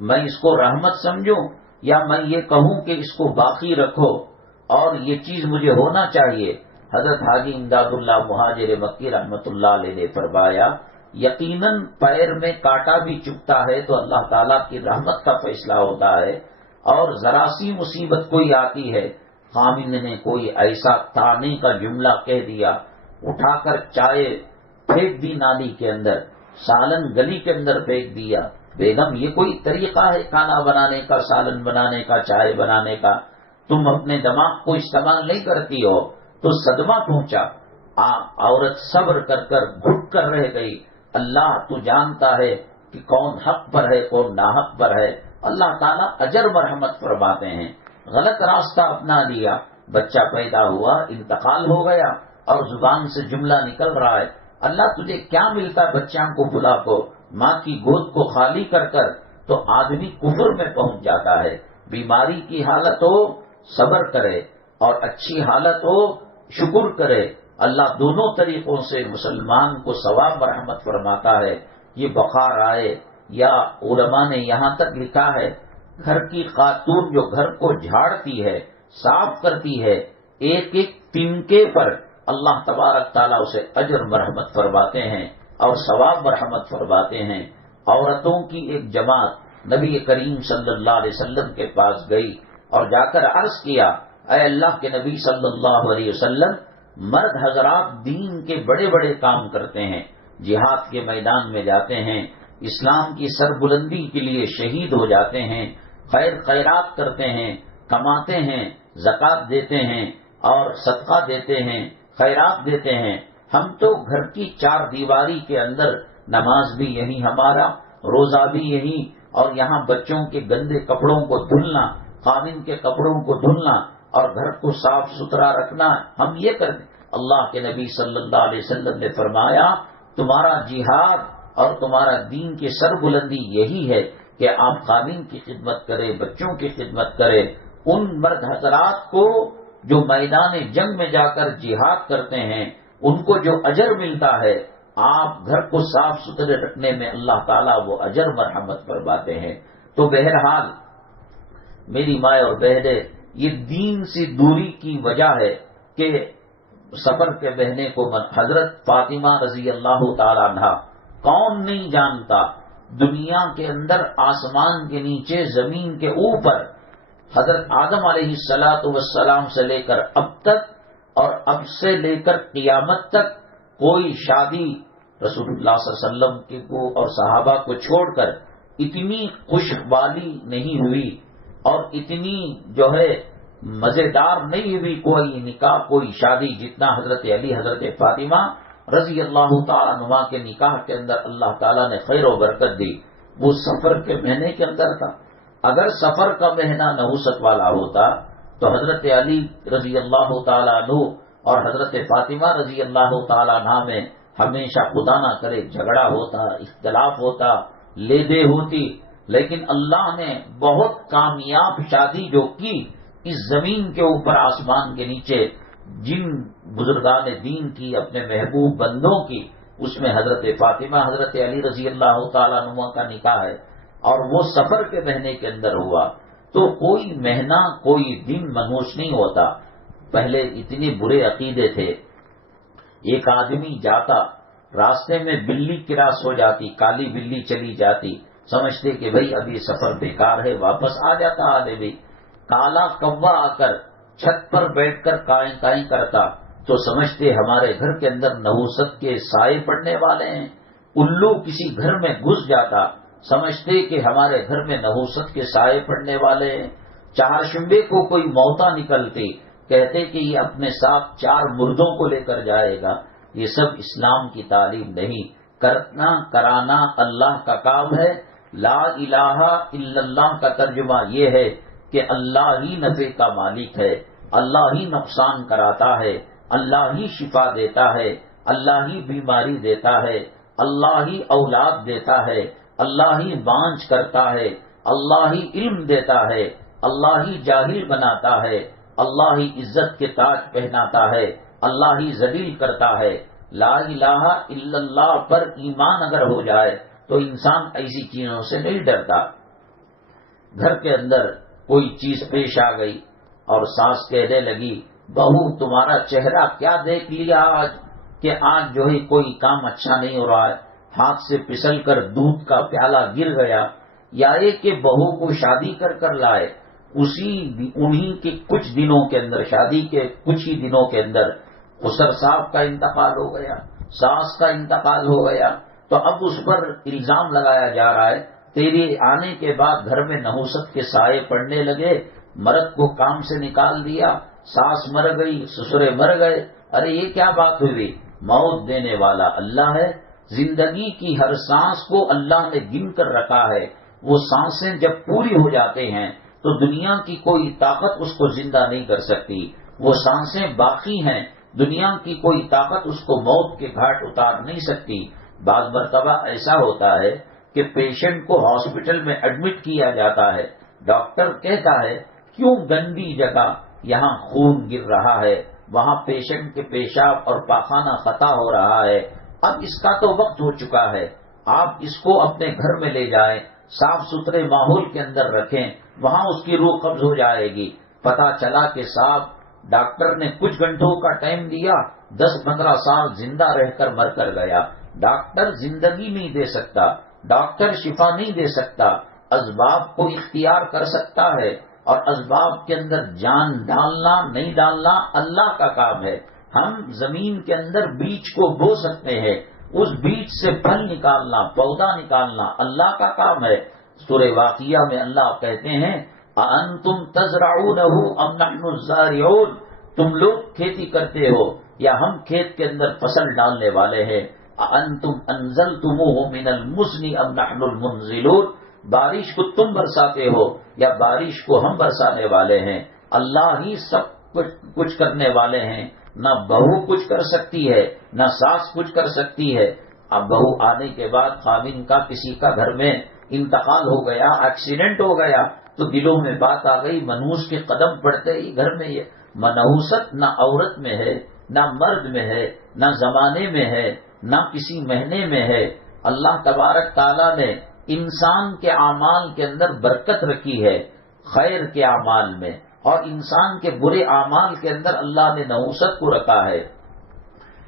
میں اس کو رحمت سمجھوں یا میں یہ کہوں کہ اس کو باقی رکھو اور یہ چیز مجھے ہونا چاہیے؟ حضرت حاجی امداد اللہ مہاجر مکی رحمت اللہ علیہ نے فرمایا یقیناً پیر میں کانٹا بھی چبھتا ہے تو اللہ تعالیٰ کی رحمت کا فیصلہ ہوتا ہے، اور ذرا سی مصیبت کوئی آتی ہے، خامند نے کوئی ایسا تانے کا جملہ کہہ دیا، اٹھا کر چائے پھینک دی نالی کے اندر، سالن گلی کے اندر پھینک دیا۔ بیگم یہ کوئی طریقہ ہے کھانا بنانے کا، سالن بنانے کا، چائے بنانے کا؟ تم اپنے دماغ کو استعمال نہیں کرتی ہو۔ تو صدمہ پہنچا، عورت صبر کر کر گھٹ کر رہ گئی۔ اللہ تو جانتا ہے کہ کون حق پر ہے کون ناحق پر ہے، اللہ تعالیٰ اجر مرحمت فرماتے ہیں۔ غلط راستہ اپنا لیا، بچہ پیدا ہوا، انتقال ہو گیا اور زبان سے جملہ نکل رہا ہے اللہ تجھے کیا ملتا بچوں کو بلا کو، ماں کی گود کو خالی کر کر، تو آدمی کفر میں پہنچ جاتا ہے۔ بیماری کی حالت ہو صبر کرے اور اچھی حالت ہو شکر کرے، اللہ دونوں طریقوں سے مسلمان کو ثواب مرحمت فرماتا ہے۔ یہ بخار آئے یا علماء نے یہاں تک لکھا ہے گھر کی خاتون جو گھر کو جھاڑتی ہے، صاف کرتی ہے، ایک ایک تنکے پر اللہ تبارک تعالیٰ اسے اجر مرحمت فرماتے ہیں اور ثواب مرحمت فرماتے ہیں۔ عورتوں کی ایک جماعت نبی کریم صلی اللہ علیہ وسلم کے پاس گئی اور جا کر عرض کیا اے اللہ کے نبی صلی اللہ علیہ وسلم، مرد حضرات دین کے بڑے بڑے کام کرتے ہیں، جہاد کے میدان میں جاتے ہیں، اسلام کی سربلندی کے لیے شہید ہو جاتے ہیں، خیر خیرات کرتے ہیں، کماتے ہیں، زکوٰۃ دیتے ہیں اور صدقہ دیتے ہیں، خیرات دیتے ہیں۔ ہم تو گھر کی چار دیواری کے اندر نماز بھی یہی ہمارا، روزہ بھی یہی، اور یہاں بچوں کے گندے کپڑوں کو دھلنا، خامن کے کپڑوں کو دھلنا اور گھر کو صاف ستھرا رکھنا، ہم یہ کرتے۔ اللہ کے نبی صلی اللہ علیہ وسلم نے فرمایا تمہارا جہاد اور تمہارا دین کی سربلندی یہی ہے کہ آپ خادم کی خدمت کریں، بچوں کی خدمت کریں، ان مرد حضرات کو جو میدان جنگ میں جا کر جہاد کرتے ہیں ان کو جو اجر ملتا ہے، آپ گھر کو صاف ستھرے رکھنے میں اللہ تعالیٰ وہ اجر مرحمت فرماتے ہیں۔ تو بہرحال میری مائیں اور بہنیں، یہ دین سے دوری کی وجہ ہے کہ سفر کے بہنے کو حضرت فاطمہ رضی اللہ تعالی عنہا، کون نہیں جانتا دنیا کے اندر آسمان کے نیچے زمین کے اوپر حضرت آدم علیہ السلام سے لے کر اب تک اور اب سے لے کر قیامت تک کوئی شادی رسول اللہ صلی اللہ علیہ وسلم کے کو اور صحابہ کو چھوڑ کر اتنی خوش والی نہیں ہوئی اور اتنی جو ہے مزیدار نہیں ہوئی کوئی نکاح کوئی شادی جتنا حضرت علی حضرت فاطمہ رضی اللہ تعالیٰ عنہ کے نکاح کے اندر اللہ تعالیٰ نے خیر و برکت دی۔ وہ سفر کے مہینے کے اندر تھا۔ اگر سفر کا مہینہ نحوست والا ہوتا تو حضرت علی رضی اللہ تعالیٰ عنہ اور حضرت فاطمہ رضی اللہ تعالیٰ عنہ میں ہمیشہ خدا نہ کرے جھگڑا ہوتا، اختلاف ہوتا، لے دے ہوتی، لیکن اللہ نے بہت کامیاب شادی جو کی اس زمین کے اوپر آسمان کے نیچے جن بزرگان دین کی اپنے محبوب بندوں کی، اس میں حضرت فاطمہ حضرت علی رضی اللہ تعالیٰ عنہ کا نکاح ہے اور وہ سفر کے مہینے کے اندر ہوا۔ تو کوئی مہینہ کوئی دن منحوس نہیں ہوتا۔ پہلے اتنے برے عقیدے تھے، ایک آدمی جاتا راستے میں بلی کراس ہو جاتی، کالی بلی چلی جاتی، سمجھتے کہ بھئی ابھی سفر بیکار ہے، واپس آ جاتا آدمی۔ کالا کوا آ کر چھت پر بیٹھ کر کائیں کائیں کرتا تو سمجھتے ہمارے گھر کے اندر نحوست کے سائے پڑنے والے ہیں۔ الو کسی گھر میں گھس جاتا، سمجھتے کہ ہمارے گھر میں نحوست کے سائے پڑنے والے ہیں۔ چہارشنبے کو کوئی موتا نکلتی، کہتے کہ یہ اپنے ساتھ 4 مردوں کو لے کر جائے گا۔ یہ سب اسلام کی تعلیم نہیں۔ کرنا کرانا اللہ کا کام ہے۔ لا الہ الا اللہ کا ترجمہ یہ ہے کہ اللہ ہی نفع کا مالک ہے، اللہ ہی نقصان کراتا ہے، اللہ ہی شفا دیتا ہے، اللہ ہی بیماری دیتا ہے، اللہ ہی اولاد دیتا ہے، اللہ ہی بانجھ کرتا ہے، اللہ ہی علم دیتا ہے، اللہ ہی جاہل بناتا ہے، اللہ ہی عزت کے تاج پہناتا ہے، اللہ ہی ذلیل کرتا ہے۔ لا الہ الا اللہ پر ایمان اگر ہو جائے تو انسان ایسی چیزوں سے نہیں ڈرتا۔ گھر کے اندر کوئی چیز پیش آ گئی اور ساس کہنے لگی، بہو تمہارا چہرہ کیا دیکھ لیا آج کہ آج جو ہے کوئی کام اچھا نہیں ہو رہا ہے، ہاتھ سے پھسل کر دودھ کا پیالہ گر گیا، یا یہ کہ بہو کو شادی کر لائے، انہی کے کچھ دنوں کے اندر، شادی کے کچھ ہی دنوں کے اندر خسر صاحب کا انتقال ہو گیا، ساس کا انتقال ہو گیا، تو اب اس پر الزام لگایا جا رہا ہے تیرے آنے کے بعد گھر میں نحوست کے سائے پڑنے لگے، مرد کو کام سے نکال دیا، ساس مر گئی، سسرے مر گئے۔ ارے یہ کیا بات ہوئی؟ موت دینے والا اللہ ہے، زندگی کی ہر سانس کو اللہ نے گن کر رکھا ہے، وہ سانسیں جب پوری ہو جاتے ہیں تو دنیا کی کوئی طاقت اس کو زندہ نہیں کر سکتی، وہ سانسیں باقی ہیں، دنیا کی کوئی طاقت اس کو موت کے گھاٹ اتار نہیں سکتی۔ بعض مرتبہ ایسا ہوتا ہے کہ پیشنٹ کو ہاسپٹل میں ایڈمٹ کیا جاتا ہے، ڈاکٹر کہتا ہے کیوں گندی جگہ، یہاں خون گر رہا ہے، وہاں پیشنٹ کے پیشاب اور پاخانہ خطا ہو رہا ہے، اب اس کا تو وقت ہو چکا ہے، آپ اس کو اپنے گھر میں لے جائیں، صاف ستھرے ماحول کے اندر رکھیں، وہاں اس کی روح قبض ہو جائے گی۔ پتا چلا کہ صاحب ڈاکٹر نے کچھ گھنٹوں کا ٹائم دیا، 10-15 سال زندہ رہ کر مر کر گیا۔ ڈاکٹر زندگی نہیں دے سکتا، ڈاکٹر شفا نہیں دے سکتا، اسباب کو اختیار کر سکتا ہے، اور اسباب کے اندر جان ڈالنا نہیں ڈالنا اللہ کا کام ہے۔ ہم زمین کے اندر بیج کو بو سکتے ہیں، اس بیج سے پھل نکالنا، پودا نکالنا اللہ کا کام ہے۔ سورہ واقعہ میں اللہ کہتے ہیں اَأَنْتُمْ تَزْرَعُونَهُ أَمْ نَحْنُ الزَّارِعُونَ، تم لوگ کھیتی کرتے ہو یا ہم کھیت کے اندر فصل ڈالنے والے ہیں۔ اَأَنْتُمْ أَنزَلْتُمُوهُ مِنَ الْمُزْنِ أَمْ نَحْنُ الْمُنزِلُونَ، بارش کو تم برساتے ہو یا بارش کو ہم برسانے والے ہیں۔ اللہ ہی سب کچھ کرنے والے ہیں، نہ بہو کچھ کر سکتی ہے نہ ساس کچھ کر سکتی ہے۔ اب بہو آنے کے بعد خاوند کا کسی کا گھر میں انتقال ہو گیا، ایکسیڈنٹ ہو گیا، تو دلوں میں بات آ گئی، منحوس کے قدم پڑتے ہی گھر میں یہ منحوست نہ عورت میں ہے، نہ مرد میں ہے، نہ زمانے میں ہے، نہ کسی مہینے میں ہے۔ اللہ تبارک تعالیٰ نے انسان کے اعمال کے اندر برکت رکھی ہے، خیر کے اعمال میں، اور انسان کے برے اعمال کے اندر اللہ نے نحوست کو رکھا ہے۔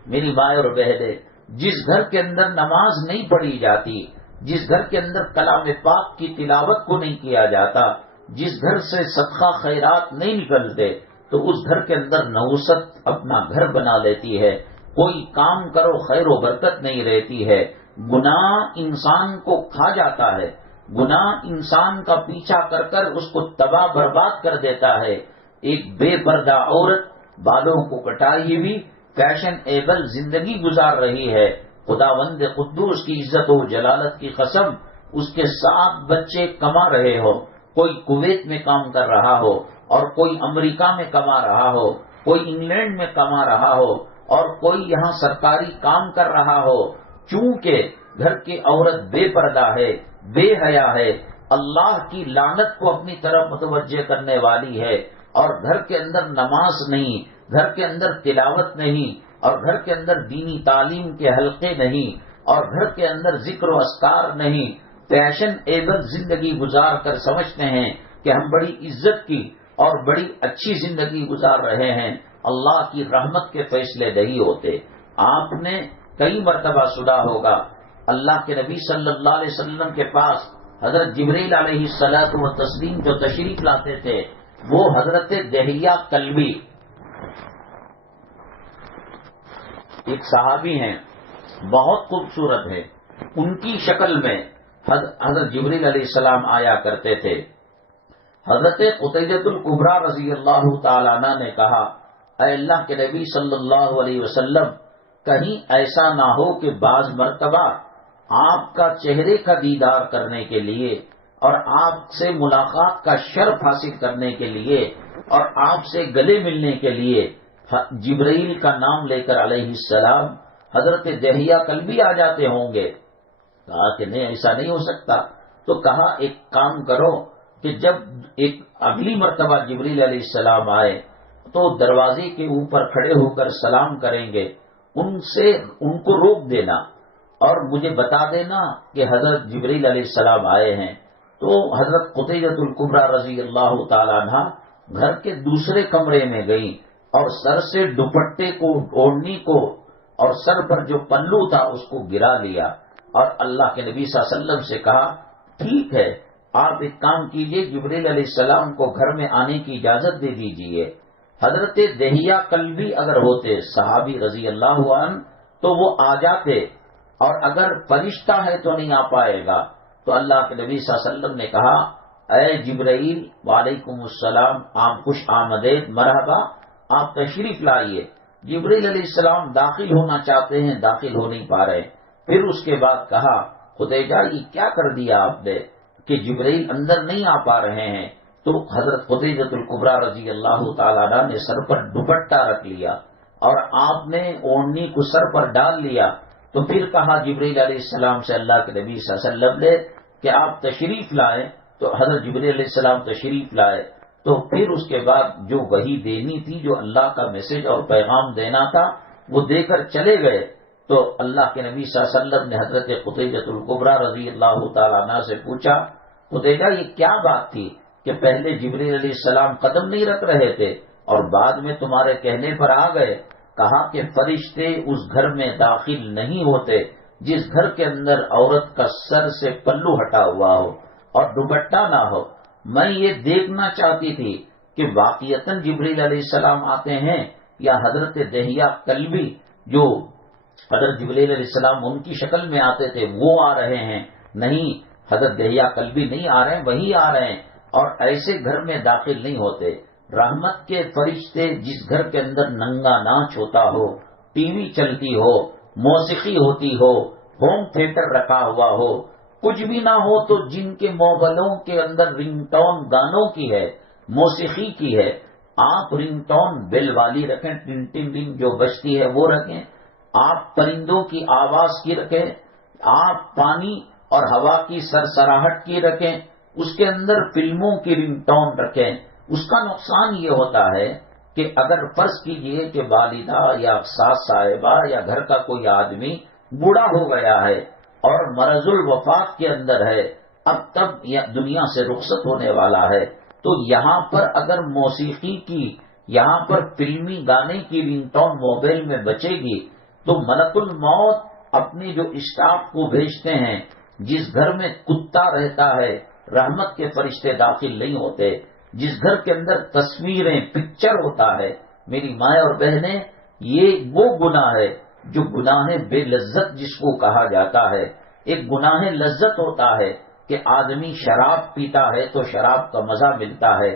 میری ماں اور بہنیں، جس گھر کے اندر نماز نہیں پڑھی جاتی، جس گھر کے اندر کلام پاک کی تلاوت کو نہیں کیا جاتا، جس گھر سے صدقہ خیرات نہیں نکلتے، تو اس گھر کے اندر نحوست اپنا گھر بنا لیتی ہے۔ کوئی کام کرو خیر و برکت نہیں رہتی ہے، گناہ انسان کو کھا جاتا ہے، گناہ انسان کا پیچھا کر کر اس کو تباہ برباد کر دیتا ہے۔ ایک بے پردہ عورت بالوں کو کٹائی ہوئی فیشن ایبل زندگی گزار رہی ہے، خداوند قدوس کی عزت و جلالت کی قسم، اس کے 7 بچے کما رہے ہو، کوئی کویت میں کام کر رہا ہو، اور کوئی امریکہ میں کما رہا ہو، کوئی انگلینڈ میں کما رہا ہو، اور کوئی یہاں سرکاری کام کر رہا ہو، چونکہ گھر کی عورت بے پردہ ہے، بے حیا ہے، اللہ کی لعنت کو اپنی طرف متوجہ کرنے والی ہے، اور گھر کے اندر نماز نہیں، گھر کے اندر تلاوت نہیں، اور گھر کے اندر دینی تعلیم کے حلقے نہیں، اور گھر کے اندر ذکر و اذکار نہیں، فیشن ایبل زندگی گزار کر سمجھتے ہیں کہ ہم بڑی عزت کی اور بڑی اچھی زندگی گزار رہے ہیں، اللہ کی رحمت کے فیصلے نہیں ہوتے۔ آپ نے کئی مرتبہ سنا ہوگا، اللہ کے نبی صلی اللہ علیہ وسلم کے پاس حضرت جبریل علیہ الصلوۃ والتسلیم جو تشریف لاتے تھے، وہ حضرت دہیہ کلبی ایک صحابی ہیں، بہت خوبصورت ہے، ان کی شکل میں حضرت جبریل علیہ السلام آیا کرتے تھے۔ حضرت قطیجۃ الکبریٰ رضی اللہ تعالیٰ عنہ نے کہا، اے اللہ کے نبی صلی اللہ علیہ وسلم، کہیں ایسا نہ ہو کہ بعض مرتبہ آپ کا چہرے کا دیدار کرنے کے لیے اور آپ سے ملاقات کا شرف حاصل کرنے کے لیے اور آپ سے گلے ملنے کے لیے جبرائیل کا نام لے کر علیہ السلام حضرت دہیہ کلبی آ جاتے ہوں گے۔ کہا کہ نہیں، ایسا نہیں ہو سکتا۔ تو کہا ایک کام کرو کہ جب ایک اگلی مرتبہ جبریل علیہ السلام آئے تو دروازے کے اوپر کھڑے ہو کر سلام کریں گے، ان کو روک دینا اور مجھے بتا دینا کہ حضرت جبریل علیہ السلام آئے ہیں۔ تو حضرت قطیجۃ الکبریٰ رضی اللہ تعالیٰ عنہ گھر کے دوسرے کمرے میں گئی اور سر سے دوپٹے کو، اوڑھنی کو، اور سر پر جو پلو تھا اس کو گرا لیا اور اللہ کے نبی صلی اللہ علیہ وسلم سے کہا، ٹھیک ہے، آپ ایک کام کیجئے، جبریل علیہ السلام کو گھر میں آنے کی اجازت دے دیجئے۔ حضرت دہیہ کلبی اگر ہوتے صحابی رضی اللہ عنہ تو وہ آ جاتے، اور اگر فرشتہ ہے تو نہیں آ پائے گا۔ تو اللہ کے نبی صلی اللہ علیہ وسلم نے کہا، اے جبرائیل وعلیکم السلام، آپ خوش آمدید، مرحبا، آپ تشریف لائیے۔ جبرائیل علیہ السلام داخل ہونا چاہتے ہیں، داخل ہو نہیں پا رہے۔ پھر اس کے بعد کہا، خدیجہ یہ کیا کر دیا آپ نے کہ جبرائیل اندر نہیں آ پا رہے ہیں؟ تو حضرت قطیجۃ الکبریٰ رضی اللہ تعالیٰ عنہ نے سر پر دوپٹہ رکھ لیا اور آپ نے اوڑھنی کو سر پر ڈال لیا۔ تو پھر کہا جبرائیل علیہ السلام سے اللہ کے نبی صلی اللہ علیہ وسلم نے کہ آپ تشریف لائیں۔ تو حضرت جبرائیل علیہ السلام تشریف لائے، تو پھر اس کے بعد جو وحی دینی تھی، جو اللہ کا میسج اور پیغام دینا تھا، وہ دے کر چلے گئے۔ تو اللہ کے نبی صلی اللہ علیہ وسلم نے حضرت قطیجۃ الکبریٰ رضی اللہ تعالیٰ عنہ سے پوچھا، قطیجہ یہ کیا بات تھی کہ پہلے جبرائیل علیہ السلام قدم نہیں رکھ رہے تھے اور بعد میں تمہارے کہنے پر آ گئے؟ کہا کہ فرشتے اس گھر میں داخل نہیں ہوتے جس گھر کے اندر عورت کا سر سے پلو ہٹا ہوا ہو اور دوپٹہ نہ ہو۔ میں یہ دیکھنا چاہتی تھی کہ واقعتاً جبرائیل علیہ السلام آتے ہیں یا حضرت دہیہ کلبی جو حضرت جبرائیل علیہ السلام ان کی شکل میں آتے تھے وہ آ رہے ہیں۔ نہیں، حضرت دہیہ کلبی نہیں آ رہے ہیں، وہی آ رہے ہیں، اور ایسے گھر میں داخل نہیں ہوتے۔ رحمت کے فرشتے جس گھر کے اندر ننگا ناچ ہوتا ہو، ٹی وی چلتی ہو، موسیقی ہوتی ہو، ہوم تھیٹر رکھا ہوا ہو، کچھ بھی نہ ہو تو جن کے موبائلوں کے اندر رنگ ٹون گانوں کی ہے، موسیقی کی ہے، آپ رنگ ٹون بیل والی رکھیں، ٹن ٹن ٹن جو بجتی ہے وہ رکھیں، آپ پرندوں کی آواز کی رکھیں، آپ پانی اور ہوا کی سرسراہٹ کی رکھیں، اس کے اندر فلموں کی رنگ ٹون رکھیں، اس کا نقصان یہ ہوتا ہے کہ اگر فرض کیجئے کہ والدہ یا ساس صاحبہ یا گھر کا کوئی آدمی بوڑھا ہو گیا ہے اور مرض الوفات کے اندر ہے، اب تب دنیا سے رخصت ہونے والا ہے، تو یہاں پر اگر موسیقی کی، یہاں پر فلمی گانے کی رنگ ٹون موبائل میں بچے گی تو ملک الموت اپنے جو اسٹاف کو بھیجتے ہیں، جس گھر میں کتا رہتا ہے رحمت کے فرشتے داخل نہیں ہوتے، جس گھر کے اندر تصویریں پکچر ہوتا ہے، میری مائیں اور بہنیں، یہ وہ گناہ ہے جو گناہ بے لذت جس کو کہا جاتا ہے۔ ایک گناہ لذت ہوتا ہے کہ آدمی شراب پیتا ہے تو شراب کا مزہ ملتا ہے،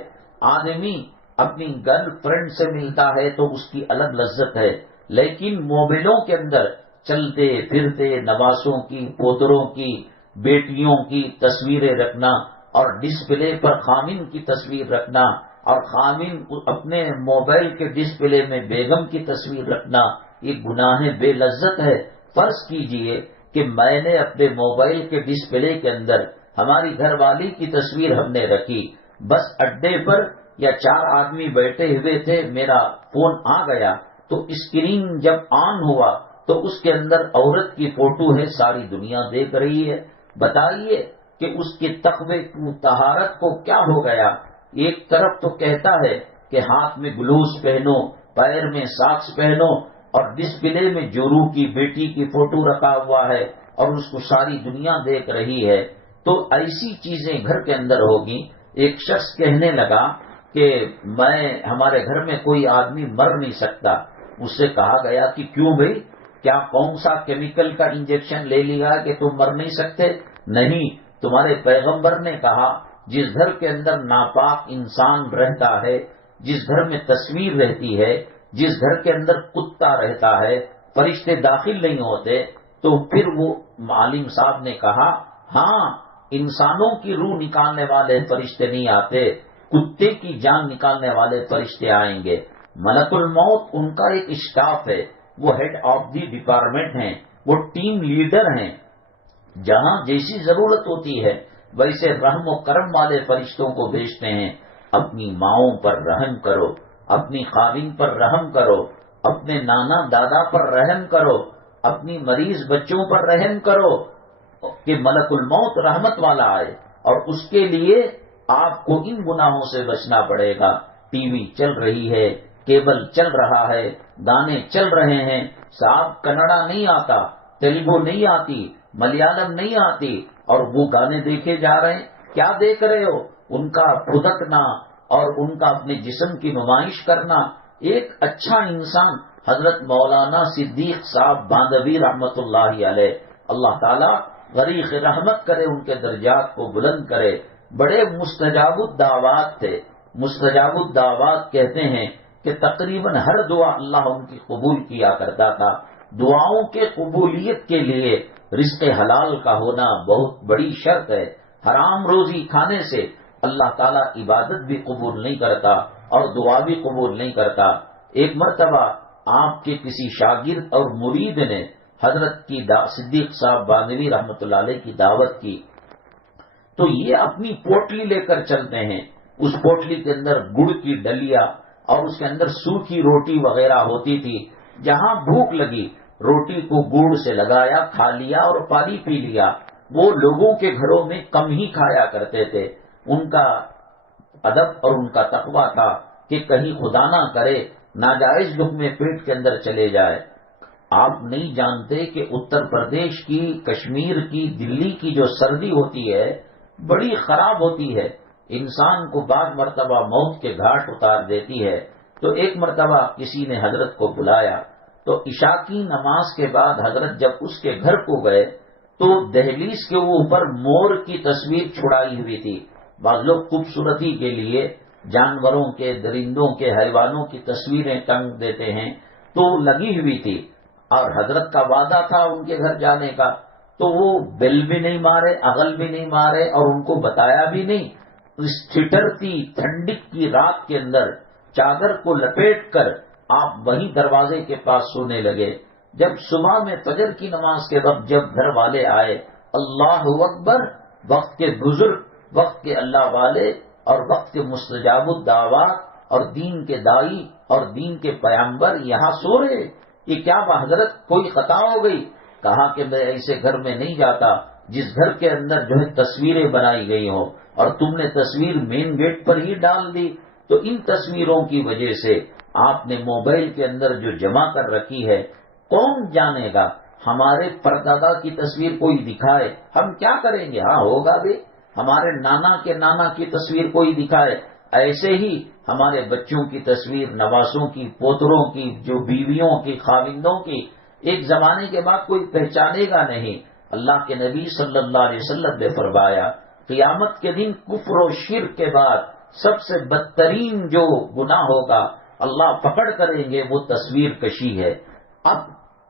آدمی اپنی گرل فرینڈ سے ملتا ہے تو اس کی الگ لذت ہے، لیکن موبائلوں کے اندر چلتے پھرتے نواسوں کی، پوتروں کی، بیٹیوں کی تصویریں رکھنا اور ڈسپلے پر خامن کی تصویر رکھنا اور خامن اپنے موبائل کے ڈسپلے میں بیگم کی تصویر رکھنا، یہ گناہ بے لذت ہے۔ فرض کیجئے کہ میں نے اپنے موبائل کے ڈسپلے کے اندر ہماری گھر والی کی تصویر ہم نے رکھی، بس اڈے پر یا 4 آدمی بیٹھے ہوئے تھے، میرا فون آ گیا تو اسکرین جب آن ہوا تو اس کے اندر عورت کی فوٹو ہے، ساری دنیا دیکھ رہی ہے۔ بتائیے کہ اس کے تقوی کو، طہارت کو کیا ہو گیا؟ ایک طرف تو کہتا ہے کہ ہاتھ میں گلوز پہنو، پیر میں ساکس پہنو، اور ڈسپلے میں جورو کی بیٹی کی فوٹو رکھا ہوا ہے اور اس کو ساری دنیا دیکھ رہی ہے، تو ایسی چیزیں گھر کے اندر ہوگی۔ ایک شخص کہنے لگا کہ ہمارے گھر میں کوئی آدمی مر نہیں سکتا۔ اس سے کہا گیا کہ کیوں بھائی، کیا کون سا کیمیکل کا انجیکشن لے لیا کہ تم مر نہیں سکتے؟ نہیں، تمہارے پیغمبر نے کہا جس گھر کے اندر ناپاک انسان رہتا ہے، جس گھر میں تصویر رہتی ہے، جس گھر کے اندر کتا رہتا ہے، فرشتے داخل نہیں ہوتے، تو پھر وہ عالم صاحب نے کہا ہاں، انسانوں کی روح نکالنے والے فرشتے نہیں آتے، کتے کی جان نکالنے والے فرشتے آئیں گے۔ ملک الموت ان کا ایک اسٹاف ہے، وہ ہیڈ آف دی ڈپارٹمنٹ ہیں، وہ ٹیم لیڈر ہیں۔ جہاں جیسی ضرورت ہوتی ہے ویسے رحم و کرم والے فرشتوں کو بھیجتے ہیں۔ اپنی ماؤں پر رحم کرو، اپنی خاوند پر رحم کرو، اپنے نانا دادا پر رحم کرو، اپنی مریض بچوں پر رحم کرو کہ ملک الموت رحمت والا آئے، اور اس کے لیے آپ کو ان گناہوں سے بچنا پڑے گا۔ ٹی وی چل رہی ہے، کیبل چل رہا ہے، گانے چل رہے ہیں، صاحب کنڑا نہیں آتا، تیلگو نہیں آتی، ملیالم نہیں آتی، اور وہ گانے دیکھے جا رہے ہیں۔ کیا دیکھ رہے ہو؟ ان کا پھدکنا اور ان کا اپنے جسم کی نمائش کرنا۔ ایک اچھا انسان حضرت مولانا صدیق صاحب باندھوی رحمت اللہ علیہ، اللہ تعالیٰ غریق رحمت کرے، ان کے درجات کو بلند کرے، بڑے مستجاب الدعوات تھے۔ مستجاب الدعوات کہتے ہیں کہ تقریباً ہر دعا اللہ ان کی قبول کیا کرتا تھا۔ دعاؤں کے قبولیت کے لیے رزق حلال کا ہونا بہت بڑی شرط ہے۔ حرام روزی کھانے سے اللہ تعالیٰ عبادت بھی قبول نہیں کرتا اور دعا بھی قبول نہیں کرتا۔ ایک مرتبہ آپ کے کسی شاگرد اور مرید نے حضرت کی صدیق صاحب باندھوی رحمت اللہ علیہ کی دعوت کی، تو یہ اپنی پوٹلی لے کر چلتے ہیں۔ اس پوٹلی کے اندر گڑ کی ڈلیا اور اس کے اندر سوکھی روٹی وغیرہ ہوتی تھی۔ جہاں بھوک لگی روٹی کو گڑ سے لگایا، کھا لیا اور پانی پی لیا۔ وہ لوگوں کے گھروں میں کم ہی کھایا کرتے تھے۔ ان کا ادب اور ان کا تقویٰ تھا کہ کہیں خدا نہ کرے ناجائز لقمے پیٹ کے اندر چلے جائے۔ آپ نہیں جانتے کہ اتر پردیش کی، کشمیر کی، دلی کی جو سردی ہوتی ہے بڑی خراب ہوتی ہے، انسان کو بعض مرتبہ موت کے گھاٹ اتار دیتی ہے۔ تو ایک مرتبہ کسی نے حضرت کو بلایا، تو عشاء کی نماز کے بعد حضرت جب اس کے گھر کو گئے تو دہلیز کے اوپر مور کی تصویر چھڑائی ہوئی تھی۔ بعض لوگ خوبصورتی کے لیے جانوروں کے، درندوں کے، حیوانوں کی تصویریں ٹنگ دیتے ہیں، تو لگی ہوئی تھی، اور حضرت کا وعدہ تھا ان کے گھر جانے کا، تو وہ بیل بھی نہیں مارے، اغل بھی نہیں مارے، اور ان کو بتایا بھی نہیں۔ اس ٹھٹرتی ٹھنڈک کی رات کے اندر چادر کو لپیٹ کر آپ وہیں دروازے کے پاس سونے لگے۔ جب صبح میں فجر کی نماز کے وقت جب گھر والے آئے اللہ اکبر، وقت کے بزرگ، وقت کے اللہ والے اور وقت کے مستجاب الدعوات اور دین کے دائی اور دین کے پیامبر یہاں سو رہے، یہ کیا حضرت کوئی خطا ہو گئی؟ کہا کہ میں ایسے گھر میں نہیں جاتا جس گھر کے اندر جو ہے تصویریں بنائی گئی ہوں، اور تم نے تصویر مین گیٹ پر ہی ڈال دی، تو ان تصویروں کی وجہ سے آپ نے موبائل کے اندر جو جمع کر رکھی ہے، کون جانے گا؟ ہمارے پردادا کی تصویر کوئی دکھائے، ہم کیا کریں گے؟ ہاں ہوگا بھی، ہمارے نانا کے نانا کی تصویر کوئی دکھائے، ایسے ہی ہمارے بچوں کی تصویر، نواسوں کی، پوتروں کی، جو بیویوں کی، خاوندوں کی، ایک زمانے کے بعد کوئی پہچانے گا نہیں۔ اللہ کے نبی صلی اللہ علیہ وسلم نے فرمایا قیامت کے دن کفر و شرک کے بعد سب سے بدترین جو گناہ ہوگا اللہ پکڑ کریں گے وہ تصویر کشی ہے۔ اب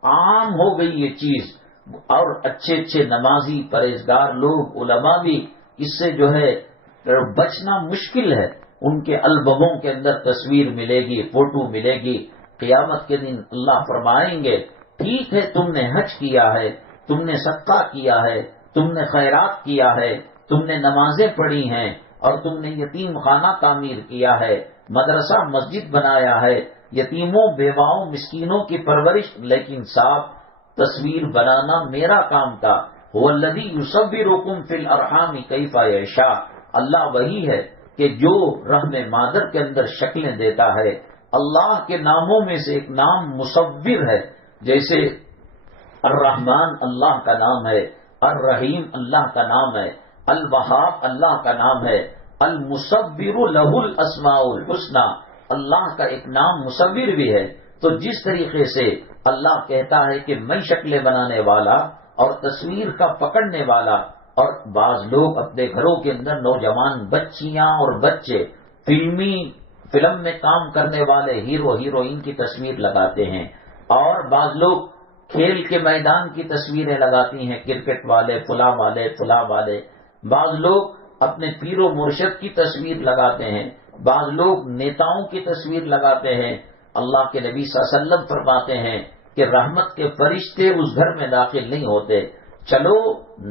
عام ہو گئی یہ چیز، اور اچھے اچھے نمازی پرہیزگار لوگ، علماء بھی اس سے جو ہے بچنا مشکل ہے۔ ان کے البموں کے اندر تصویر ملے گی، فوٹو ملے گی۔ قیامت کے دن اللہ فرمائیں گے ٹھیک ہے تم نے حج کیا ہے، تم نے صدقہ کیا ہے، تم نے خیرات کیا ہے، تم نے نمازیں پڑھی ہیں، اور تم نے یتیم خانہ تعمیر کیا ہے، مدرسہ مسجد بنایا ہے، یتیموں بیواؤں مسکینوں کی پرورش، لیکن صاحب تصویر بنانا میرا کام تھا۔ هو الذی یصورکم فی الارحام کیف یشاء، اللہ وہی ہے کہ جو رحم مادر کے اندر شکلیں دیتا ہے۔ اللہ کے ناموں میں سے ایک نام مصور ہے، جیسے الرحمن اللہ کا نام ہے، الرحیم اللہ کا نام ہے، الوہاب اللہ کا نام ہے، المصور لہ الاسماء الحسنی، اللہ کا ایک نام مصور بھی ہے۔ تو جس طریقے سے اللہ کہتا ہے کہ میں شکلیں بنانے والا اور تصویر کا پکڑنے والا، اور بعض لوگ اپنے گھروں کے اندر نوجوان بچیاں اور بچے فلم میں کام کرنے والے ہیرو ہیروئن کی تصویر لگاتے ہیں، اور بعض لوگ کھیل کے میدان کی تصویریں لگاتی ہیں، کرکٹ والے فلاں والے فلاں والے، بعض لوگ اپنے پیر و مرشد کی تصویر لگاتے ہیں، بعض لوگ نیتاؤں کی تصویر لگاتے ہیں۔ اللہ کے نبی صلی اللہ علیہ وسلم فرماتے ہیں کہ رحمت کے فرشتے اس گھر میں داخل نہیں ہوتے۔ چلو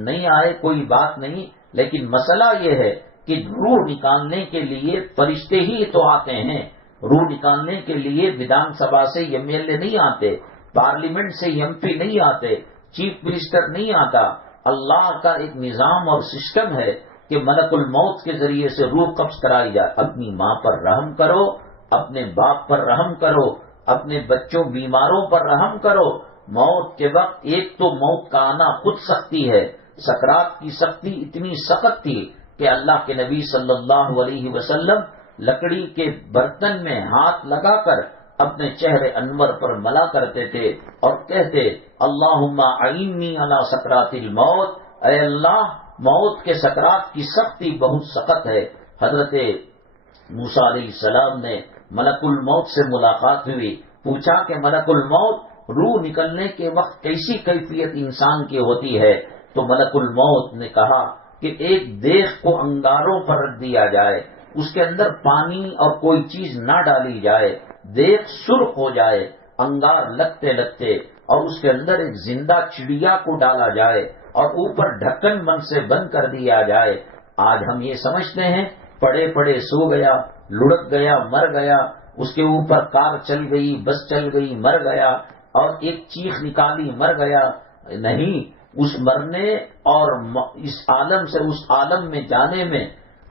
نہیں آئے کوئی بات نہیں، لیکن مسئلہ یہ ہے کہ روح نکالنے کے لیے فرشتے ہی تو آتے ہیں، روح نکالنے کے لیے ویدھان سبھا سے ایم ایل اے نہیں آتے، پارلیمنٹ سے ایم پی نہیں آتے، چیف منسٹر نہیں آتا۔ اللہ کا ایک نظام اور سسٹم ہے کہ ملک الموت کے ذریعے سے روح قبض کرائی جائے۔ اپنی ماں پر رحم کرو، اپنے باپ پر رحم کرو، اپنے بچوں بیماروں پر رحم کرو۔ موت کے وقت ایک تو موت کا آنا خود سختی ہے، سکرات کی سختی اتنی سخت تھی کہ اللہ کے نبی صلی اللہ علیہ وسلم لکڑی کے برتن میں ہاتھ لگا کر اپنے چہرے انور پر ملا کرتے تھے اور کہتے اللہم اعنی علی سکرات الموت، اے اللہ موت کے سکرات کی سختی بہت سخت ہے۔ حضرت موسیٰ علیہ السلام نے ملک الموت سے ملاقات ہوئی، پوچھا کہ ملک الموت روح نکلنے کے وقت کیسی کیفیت انسان کی ہوتی ہے؟ تو ملک الموت نے کہا کہ ایک دیگ کو انگاروں پر رکھ دیا جائے، اس کے اندر پانی اور کوئی چیز نہ ڈالی جائے، دیگ سرخ ہو جائے انگار لگتے لگتے، اور اس کے اندر ایک زندہ چڑیا کو ڈالا جائے اور اوپر ڈھکن من سے بند کر دیا جائے۔ آج ہم یہ سمجھتے ہیں پڑے پڑے سو گیا، لڑک گیا، مر گیا، اس کے اوپر کار چل گئی، بس چل گئی، مر گیا، اور ایک چیخ نکالی مر گیا۔ نہیں، اس مرنے اور اس عالم سے اس عالم میں جانے میں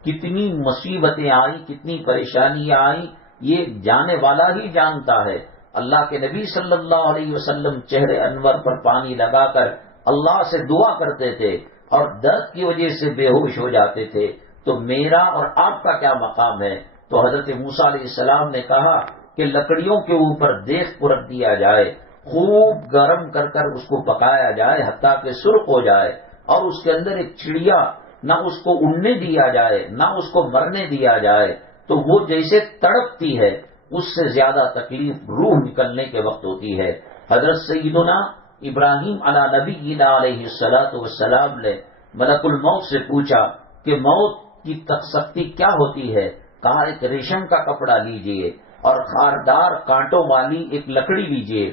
کتنی مصیبتیں آئی، کتنی پریشانیاں آئی، یہ جانے والا ہی جانتا ہے۔ اللہ کے نبی صلی اللہ علیہ وسلم چہرے انور پر پانی لگا کر اللہ سے دعا کرتے تھے اور درد کی وجہ سے بے ہوش ہو جاتے تھے۔ تو میرا اور آپ کا کیا مقام ہے؟ تو حضرت موسیٰ علیہ السلام نے کہا کہ لکڑیوں کے اوپر دیگ کو رکھ دیا جائے، خوب گرم کر کر اس کو پکایا جائے حتیٰ کہ سرخ ہو جائے، اور اس کے اندر ایک چڑیا، نہ اس کو اڑنے دیا جائے نہ اس کو مرنے دیا جائے، تو وہ جیسے تڑپتی ہے اس سے زیادہ تکلیف روح نکلنے کے وقت ہوتی ہے۔ حضرت سیدنا ابراہیم علی نبینا علیہ الصلاۃ والسلام نے ملک الموت سے پوچھا کہ موت کی سختی کیا ہوتی ہے؟ کہا ایک ریشم کا کپڑا لیجئے اور خاردار کانٹوں والی ایک لکڑی لیجئے،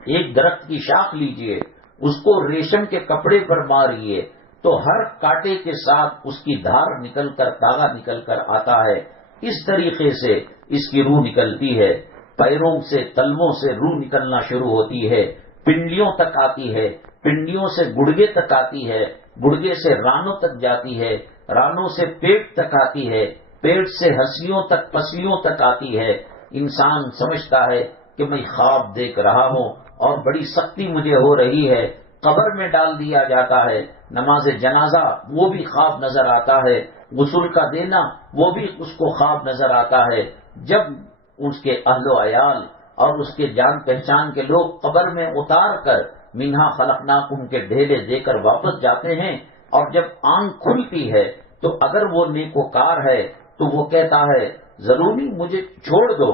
ایک درخت کی شاخ لیجئے، اس کو ریشم کے کپڑے پر ماریے تو ہر کانٹے کے ساتھ اس کی دھار نکل کر داغا نکل کر آتا ہے. اس طریقے سے اس کی روح نکلتی ہے. پیروں سے تلووں سے روح نکلنا شروع ہوتی ہے، پنڈلیوں تک آتی ہے، پنڈلیوں سے گڑگے تک آتی ہے، گڑگے سے رانوں تک جاتی ہے، رانوں سے پیٹ تک آتی ہے، پیٹ سے ہنسیوں تک پسلیوں تک آتی ہے. انسان سمجھتا ہے کہ میں خواب دیکھ رہا ہوں اور بڑی سختی مجھے ہو رہی ہے. قبر میں ڈال دیا جاتا ہے. نماز جنازہ وہ بھی خواب نظر آتا ہے، غسل کا دینا وہ بھی اس کو خواب نظر آتا ہے. جب اس کے اہل و عیال اور اس کے جان پہچان کے لوگ قبر میں اتار کر منہا خلقناکم کے ڈھیلے دے کر واپس جاتے ہیں، اور جب آنکھ کھلتی ہے تو اگر وہ نیکوکار ہے تو وہ کہتا ہے ضروری مجھے چھوڑ دو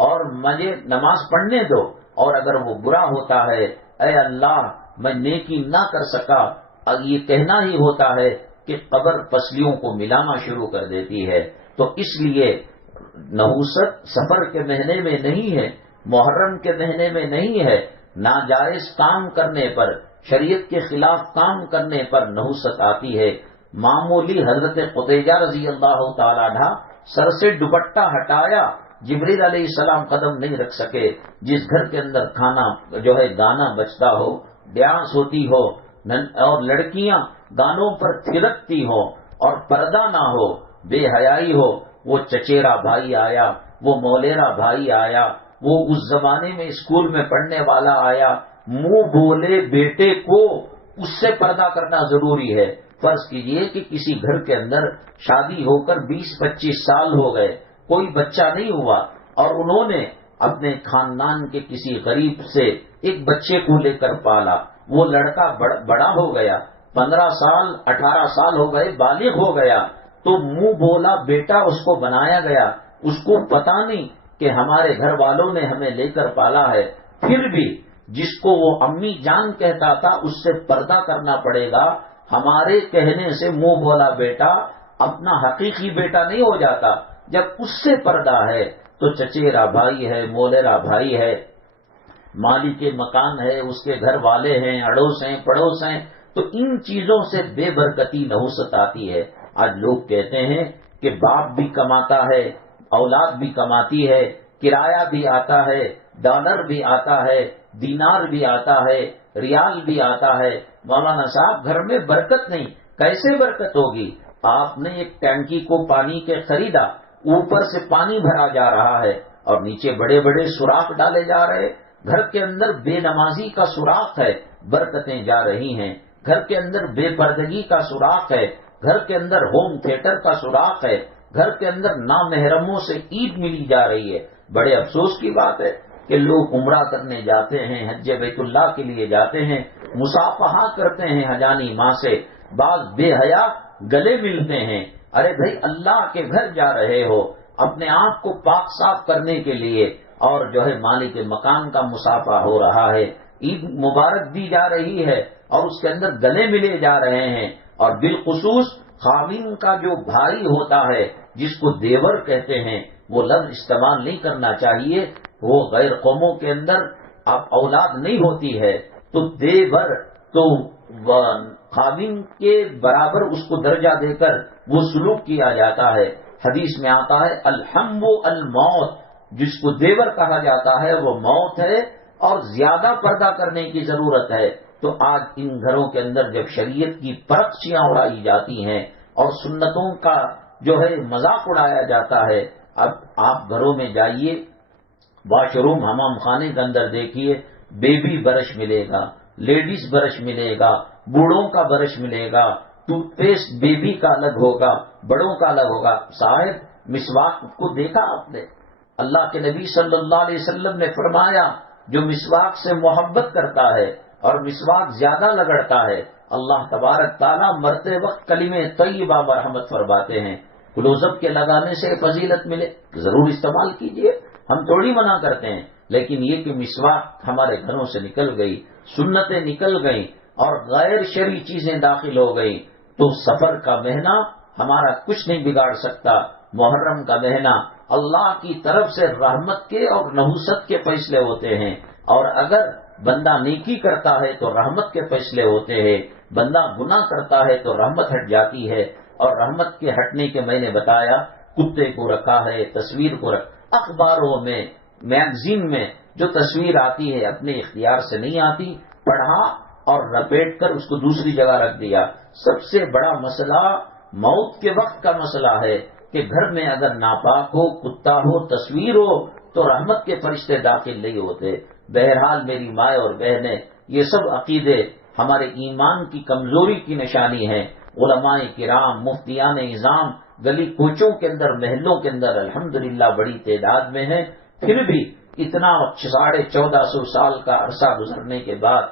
اور مجھے نماز پڑھنے دو، اور اگر وہ برا ہوتا ہے اے اللہ میں نیکی نہ کر سکا، اب یہ کہنا ہی ہوتا ہے کہ قبر پسلیوں کو ملانا شروع کر دیتی ہے. تو اس لیے نحوست سفر کے مہینے میں نہیں ہے، محرم کے مہینے میں نہیں ہے. ناجائز کام کرنے پر، شریعت کے خلاف کام کرنے پر نحوست آتی ہے. معمولی حضرت قتیجہ رضی اللہ تعالیٰ عنہ سر سے دوپٹہ ہٹایا، جبریل علیہ السلام قدم نہیں رکھ سکے. جس گھر کے اندر کھانا گانا بجتا ہو، ڈانس ہوتی ہو اور لڑکیاں گانوں پر تھرکتی ہو اور پردہ نہ ہو، بے حیائی ہو، وہ چچیرا بھائی آیا، وہ مولیرا بھائی آیا، وہ اس زمانے میں اسکول میں پڑھنے والا آیا، منہ بولے بیٹے کو اس سے پردہ کرنا ضروری ہے. فرض کیجئے کہ کسی گھر کے اندر شادی ہو کر 20-25 سال ہو گئے، کوئی بچہ نہیں ہوا، اور انہوں نے اپنے خاندان کے کسی غریب سے ایک بچے کو لے کر پالا. وہ لڑکا بڑا ہو گیا، 15 سال 18 سال ہو گئے، بالغ ہو گیا، تو منہ بولا بیٹا اس کو بنایا گیا. اس کو پتا نہیں کہ ہمارے گھر والوں نے ہمیں لے کر پالا ہے. پھر بھی جس کو وہ امی جان کہتا تھا اس سے پردہ کرنا پڑے گا. ہمارے کہنے سے منہ بولا بیٹا اپنا حقیقی بیٹا نہیں ہو جاتا. جب اس سے پردہ ہے تو چچیرا بھائی ہے، مولیرا بھائی ہے، مالک مکان ہے، اس کے گھر والے ہیں، اڑوس ہیں، پڑوس ہیں، تو ان چیزوں سے بے برکتی نحوست آتی ہے. آج لوگ کہتے ہیں کہ باپ بھی کماتا ہے، اولاد بھی کماتی ہے، کرایہ بھی آتا ہے، ڈالر بھی آتا ہے، دینار بھی آتا ہے، ریال بھی آتا ہے. مولانا صاحب گھر میں برکت نہیں. کیسے برکت ہوگی؟ آپ نے ایک ٹینکی کو پانی کے خریدا، اوپر سے پانی بھرا جا رہا ہے اور نیچے بڑے بڑے سوراخ ڈالے جا رہے. گھر کے اندر بے نمازی کا سوراخ ہے، برکتیں جا رہی ہیں. گھر کے اندر بے پردگی کا سوراخ ہے، گھر کے اندر ہوم تھیٹر کا سوراخ ہے، گھر کے اندر نامحرموں سے عید ملی جا رہی ہے. بڑے افسوس کی بات ہے کہ لوگ عمرہ کرنے جاتے ہیں، حج بیت اللہ کے لیے جاتے ہیں، مصافحہ کرتے ہیں حجانی ماں سے، بعض بے حیا گلے ملتے ہیں. ارے بھائی اللہ کے گھر جا رہے ہو اپنے آپ کو پاک صاف کرنے کے لیے، اور مالک مکان کا مصافحہ ہو رہا ہے، عید مبارک دی جا رہی ہے اور اس کے اندر گلے ملے جا رہے ہیں. اور بالخصوص خاوند کا جو بھائی ہوتا ہے جس کو دیور کہتے ہیں، وہ لفظ استعمال نہیں کرنا چاہیے. وہ غیر قوموں کے اندر اب اولاد نہیں ہوتی ہے تو دیور تو خاوند کے برابر اس کو درجہ دے کر وہ سلوک کیا جاتا ہے. حدیث میں آتا ہے الحم الموت، جس کو دیور کہا جاتا ہے وہ موت ہے اور زیادہ پردہ کرنے کی ضرورت ہے. تو آج ان گھروں کے اندر جب شریعت کی پرچیاں اڑائی جاتی ہیں اور سنتوں کا مذاق اڑایا جاتا ہے. اب آپ گھروں میں جائیے، واش روم حمام خانے کے اندر دیکھیے، بیبی برش ملے گا، لیڈیز برش ملے گا، بوڑھوں کا برش ملے گا، ٹوتھ پیسٹ بیبی کا الگ ہوگا، بڑوں کا الگ ہوگا. صاحب مسواک کو دیکھا آپ نے؟ اللہ کے نبی صلی اللہ علیہ وسلم نے فرمایا جو مسواک سے محبت کرتا ہے اور مسواک زیادہ لگڑتا ہے، اللہ تبارک تعالیٰ مرتے وقت کلمہ طیبہ مرحمت فرماتے ہیں. کلوز اپ کے لگانے سے فضیلت ملے ضرور استعمال کیجئے، ہم تھوڑی منع کرتے ہیں. لیکن یہ کہ مسواک ہمارے گھروں سے نکل گئی، سنتیں نکل گئیں اور غیر شرعی چیزیں داخل ہو گئیں، تو سفر کا مہینہ ہمارا کچھ نہیں بگاڑ سکتا. محرم کا مہینہ اللہ کی طرف سے رحمت کے اور نحوست کے فیصلے ہوتے ہیں، اور اگر بندہ نیکی کرتا ہے تو رحمت کے فیصلے ہوتے ہیں، بندہ گناہ کرتا ہے تو رحمت ہٹ جاتی ہے، اور رحمت کے ہٹنے کے میں نے بتایا کتے کو رکھا ہے، تصویر کو اخباروں میں، میگزین میں جو تصویر آتی ہے اپنے اختیار سے نہیں آتی، پڑھا اور لپیٹ کر اس کو دوسری جگہ رکھ دیا۔ سب سے بڑا مسئلہ موت کے وقت کا مسئلہ ہے کہ گھر میں اگر ناپاک ہو، کتا ہو، تصویر ہو تو رحمت کے فرشتے داخل نہیں ہوتے۔ بہرحال میری مائیں اور بہنیں، یہ سب عقیدے ہمارے ایمان کی کمزوری کی نشانی ہیں۔ علماء کرام، مفتیان نظام گلی کوچوں کے اندر، محلوں کے اندر الحمدللہ بڑی تعداد میں ہیں، پھر بھی اتنا 1450 سال کا عرصہ گزرنے کے بعد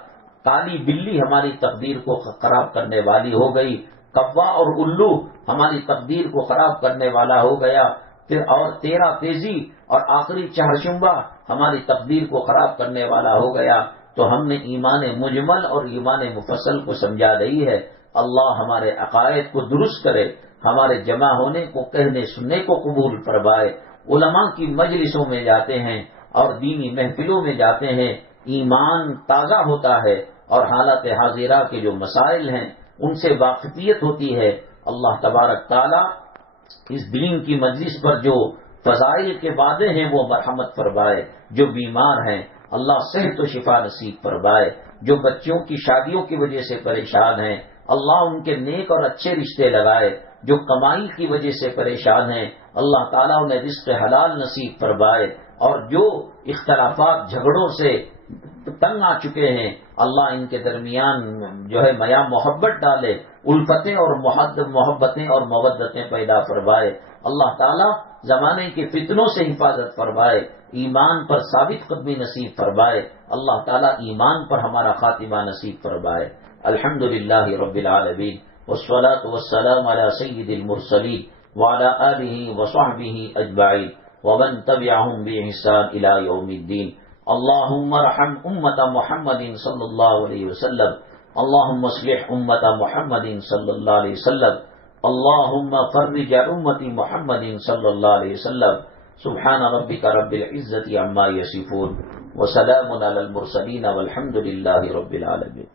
کالی بلی ہماری تقدیر کو خراب کرنے والی ہو گئی، کوا اور الو ہماری تقدیر کو خراب کرنے والا ہو گیا، پھر اور تیرا تیزی اور آخری چہرشمبا ہماری تقدیر کو خراب کرنے والا ہو گیا۔ تو ہم نے ایمان مجمل اور ایمان مفصل کو سمجھا رہی ہے۔ اللہ ہمارے عقائد کو درست کرے، ہمارے جمع ہونے کو، کہنے سننے کو قبول فرمائے۔ علماء کی مجلسوں میں جاتے ہیں اور دینی محفلوں میں جاتے ہیں، ایمان تازہ ہوتا ہے اور حالت حاضرہ کے جو مسائل ہیں ان سے واقفیت ہوتی ہے۔ اللہ تبارک تعالی اس دین کی مجلس پر جو فضائل کے وعدے ہیں وہ مرحمت فرمائے۔ جو بیمار ہیں اللہ صحت و شفا نصیب فرمائے، جو بچوں کی شادیوں کی وجہ سے پریشان ہیں اللہ ان کے نیک اور اچھے رشتے لگائے، جو کمائی کی وجہ سے پریشان ہیں اللہ تعالیٰ انہیں رزق حلال نصیب فرمائے، اور جو اختلافات جھگڑوں سے تنگ آ چکے ہیں اللہ ان کے درمیان جو ہے میاں محبت ڈالے، الفتیں اور محبتیں اور مودتیں پیدا فرمائے۔ اللہ تعالیٰ زمانے کے فتنوں سے حفاظت فرمائے، ایمان پر ثابت قدمی نصیب فرمائے۔ اللہ تعالیٰ ایمان پر ہمارا خاتمہ نصیب فرمائے۔ الحمدللہ رب العالمین، والصلاة والسلام علی سید المرسلین وعلی آلہ وصحبہ اجمعین ومن تبعهم بإحسان إلى يوم الدين۔ اللهم ارحم امة محمد صلی اللہ علیہ وسلم، اللهم اصلح امة محمد صلی اللہ علیہ وسلم، اللهم فرج امة محمد صلی اللہ علیہ وسلم۔ سبحان ربك رب العزة عما يصفون وسلام على المرسلين والحمد لله رب العالمين۔